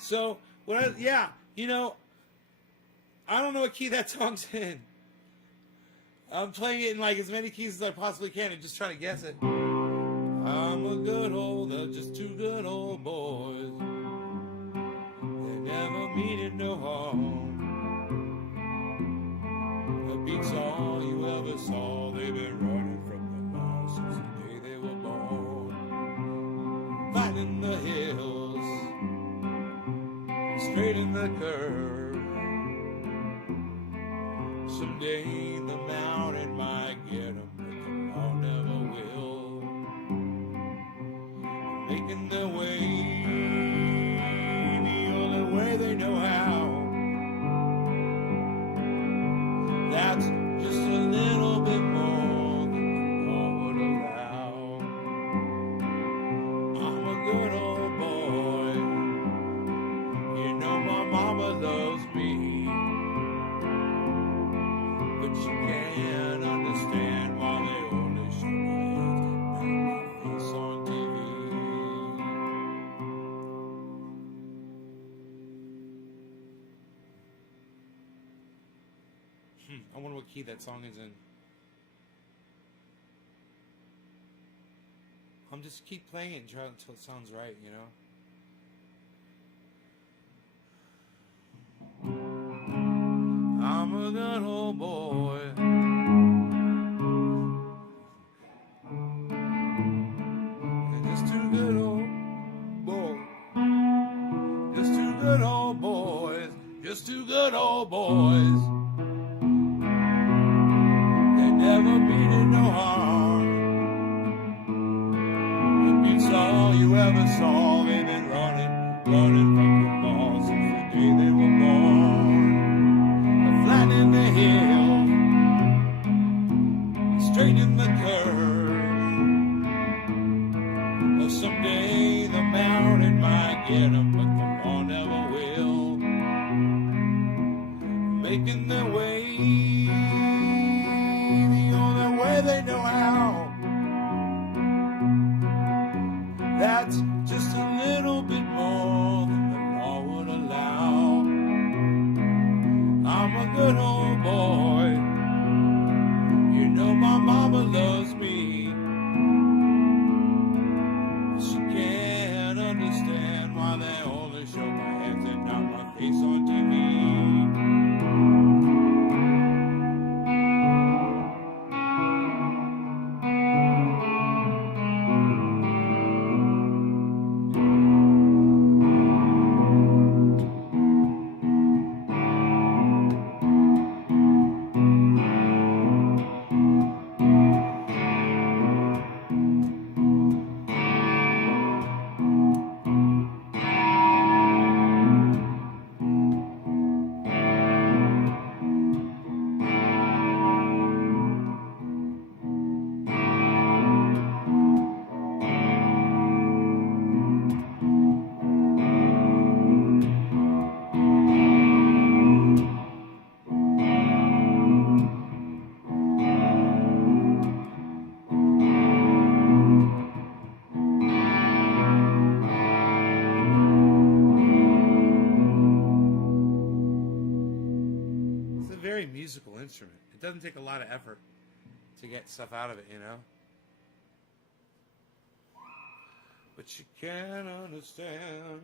So, I don't know what key that song's in. I'm playing it in like as many keys as I possibly can and just trying to guess it. I'm a good old, just two good old boys. They never meaning no harm. The beats all you ever saw. They've been running from the law since the day they were born. Fighting the hills, straight in the curve. Someday the mountain might get them, but the law never will. Making their way the only way they know how. That's just a little bit more than the law would allow. I'm a good old boy. You know my mama loves me. But you can't understand why they only show my face on TV. I wonder what key that song is in. I'm just keep playing it until it sounds right, you know? I'm a good old boy. And just two good old boys. Just two good old boys. Just two good old boys. They never meaning no harm. The beats all you ever saw. They've been running from the law since the day they were born. Flat in the hill, straight in the curve. Well, someday the mountain might get them, but the law never will. Making their way the only way they know how. That's just a little bit more than the law would allow. I'm a good old boy. You know my mama loves me. She can't understand why they only show my hands and not my face on TV. Musical instrument. It doesn't take a lot of effort to get stuff out of it, you know? But you can't understand.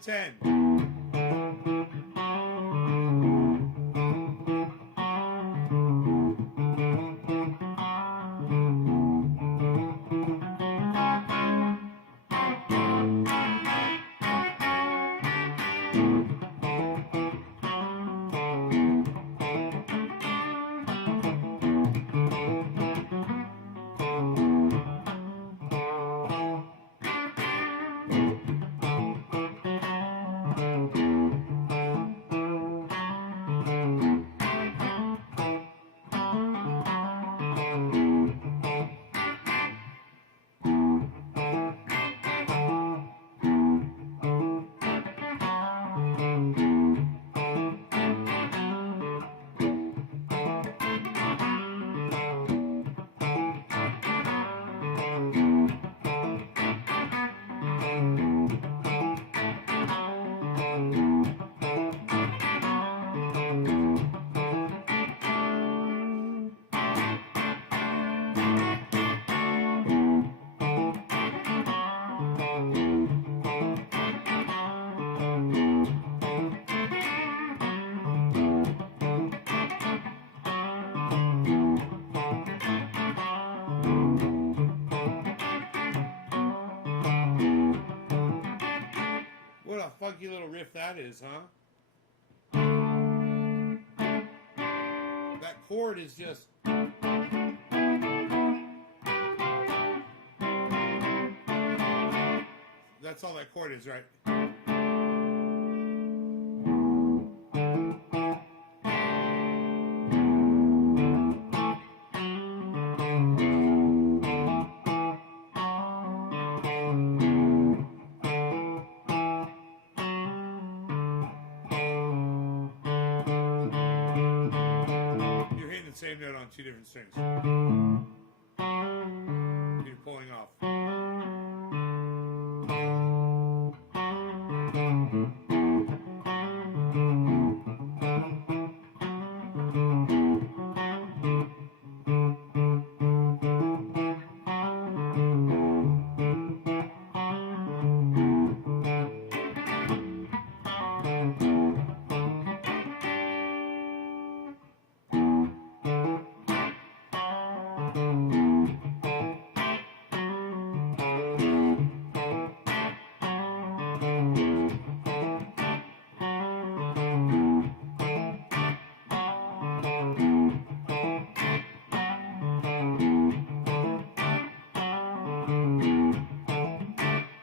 to 10. What a funky little riff that is, huh? That chord is just... That's all that chord is, right? You're hitting the same note on two different strings. You're pulling off.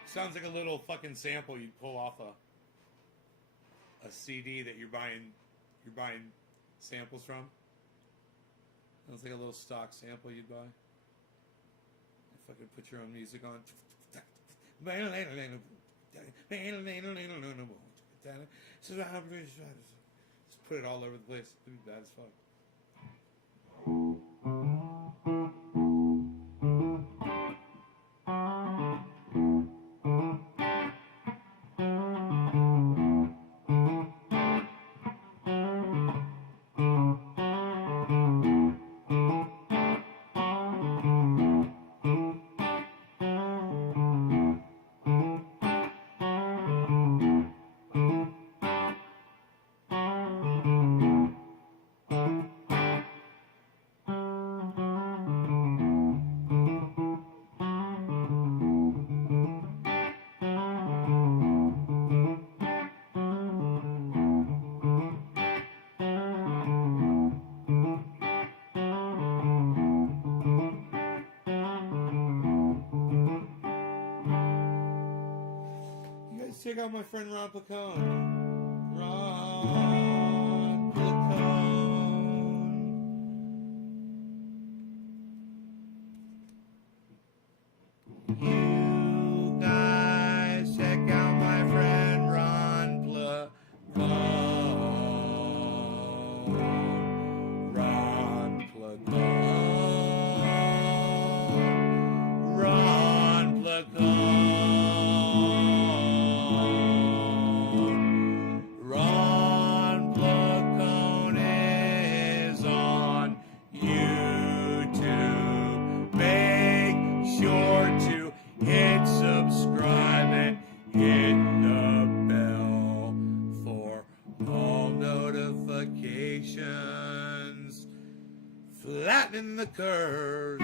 Sounds like a little fucking sample you'd pull off a CD that you're buying samples from. Sounds like a little stock sample you'd buy. If I could put your own music on. Just put it all over the place. It'd be bad as fuck. Check out my friend Ron Placone. Ron Placone. You guys check out my friend Ron Placone. Ron Placone. Ron Placone. Ron flattening the curves,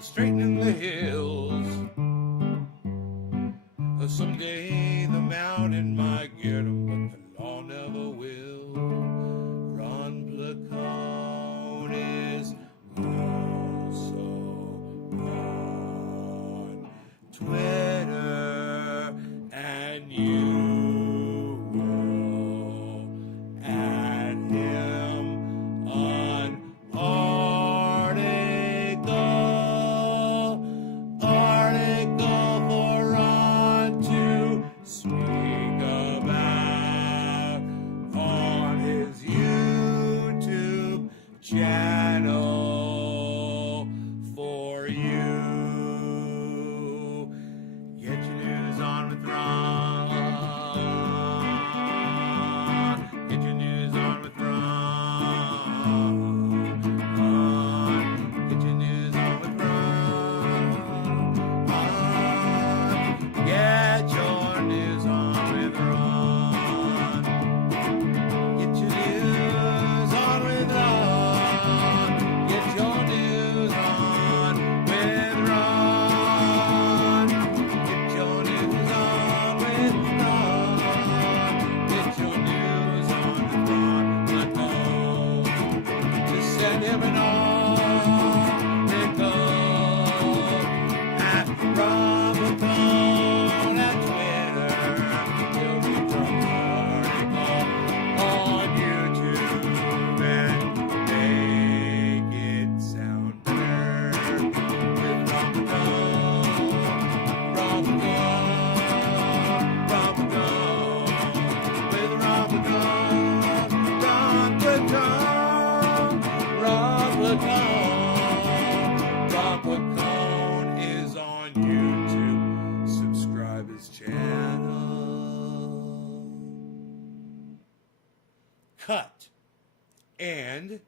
straightening the hills. Someday the mountain might get 'em, but the law never will. Ron Placone is also on Twitter, and you will add him on article for Ron to speak about on his YouTube channel for you. Get your news on with Ron. Get your news on with Ron. Get your news on with Ron. Get your news on with Ron. Get your news on with Ron. Get your news on with Ron. Get your news on with Ron. Get your news on with Ron. Just send him an article at Ron Placone at Twitter. He'll read your article on YouTube and make it sound better. With Ron Placone, Ron Placone, Ron Placone. With Ron Placone, Ron Placone, Ron Placone. Ron Placone is on YouTube. Subscribe his channel. Cut. And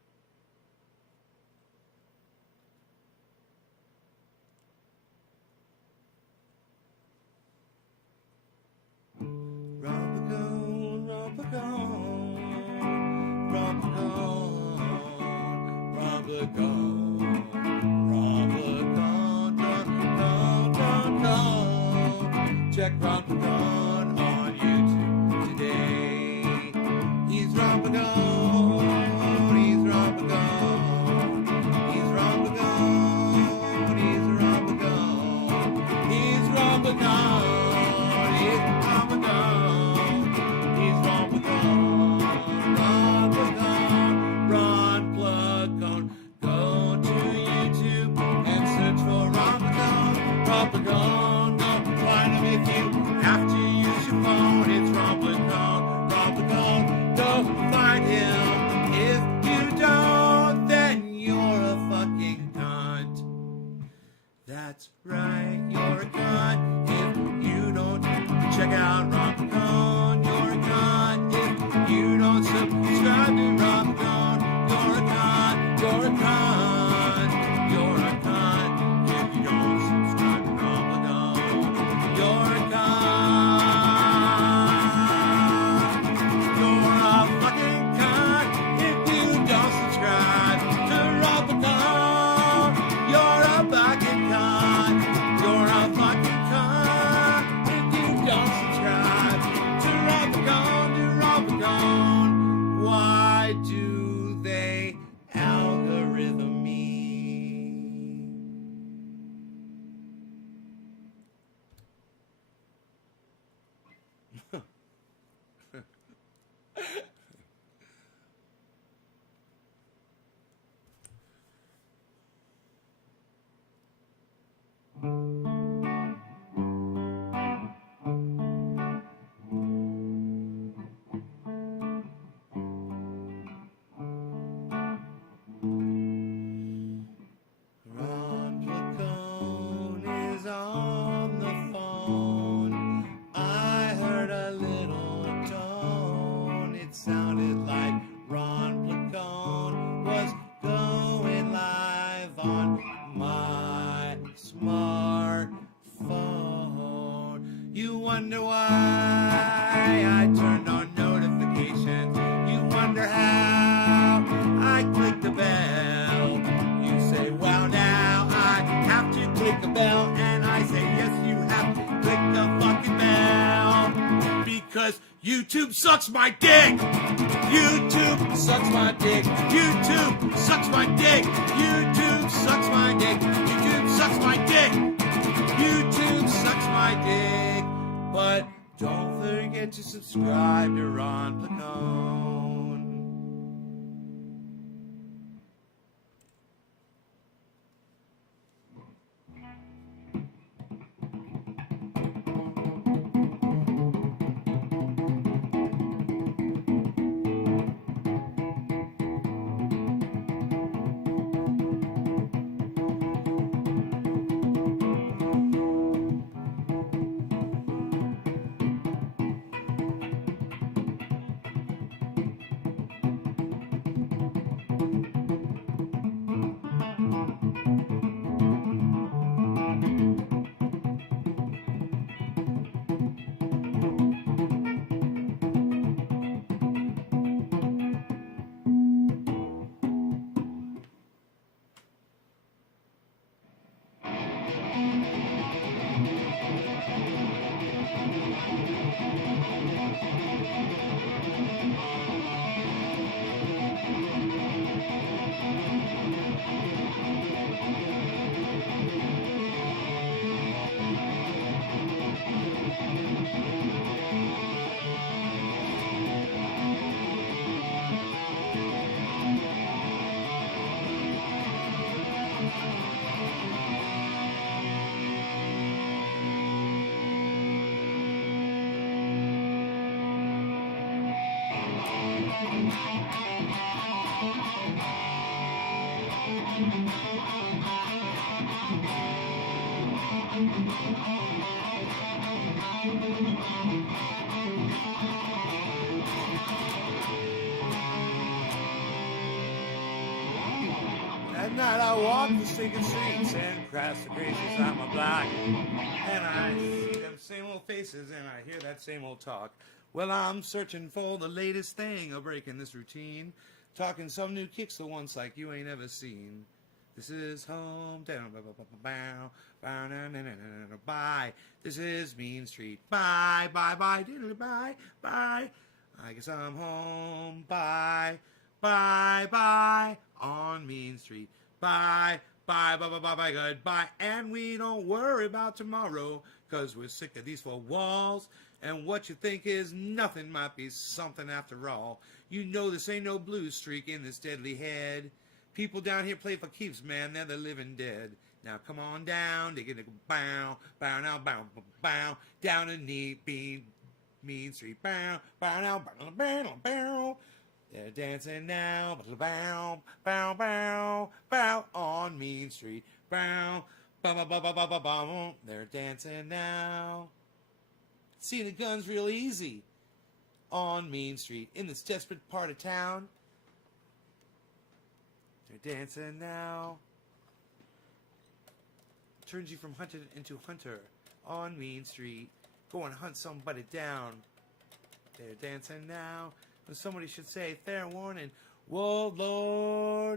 Ron Placone, Ron Placone, Ron Placone, Ron Placone, Ron Placone, Ron Placone. Check Ron Placone on YouTube today. He's Ron Placone, he's Ron Placone, he's Ron Placone, he's Ron Placone, he's Ron Placone, he's Ron Placone, he's Ron Placone, Ron Placone, Ron Placone. Go to YouTube and search for Ron Placone, Ron Placone. Go find him if you have to use your phone. It's Ron Placone, Ron Placone. Go find him. If you don't, then you're a fucking cunt. That's right, you're a cunt. If you don't check out Ron Placone, you're a cunt. If you don't subscribe to Ron Placone, you're a cunt. You're a cunt. You're a cunt. If you don't subscribe to Ron Placone, you're a cunt. You're a fucking cunt. If you don't subscribe to Ron Placone, you're a fucking cunt. YouTube sucks my dick. YouTube sucks my dick. YouTube sucks my dick. YouTube sucks my dick. YouTube sucks my dick. YouTube sucks my dick. But don't forget to subscribe to Ron Placone. At night I walk the stinking streets and cross the crazy side of my block, and I see them same old faces and I hear that same old talk. Well, I'm searching for the latest thing, a break in this routine, talking some new kicks, the ones like you ain't ever seen. This is hometown, bye. This is Mean Street, bye, bye, bye, bye, bye. I guess I'm home, bye, bye, bye, on Mean Street, bye, bye, bye, bye, bye, bye, goodbye. And we don't worry about tomorrow, 'cause we're sick of these four walls. And what you think is nothing might be something after all. You know this ain't no blue streak in this deadly head. People down here play for keeps, man, they're the living dead. Now come on down, they get a bow, bow now, bow, bow, down in Mean Street, bow, bow now, bow, bow, bow. They're dancing now, bow, bow, bow, bow, on Mean Street, bow, bow, bow, bow, bow, bow, bow, bow. They're dancing now. Seeing the guns real easy on Mean Street in this desperate part of town. They're dancing now. Turns you from hunter into hunter on Mean Street. Go and hunt somebody down. They're dancing now. When somebody should say, fair warning, whoa, Lord.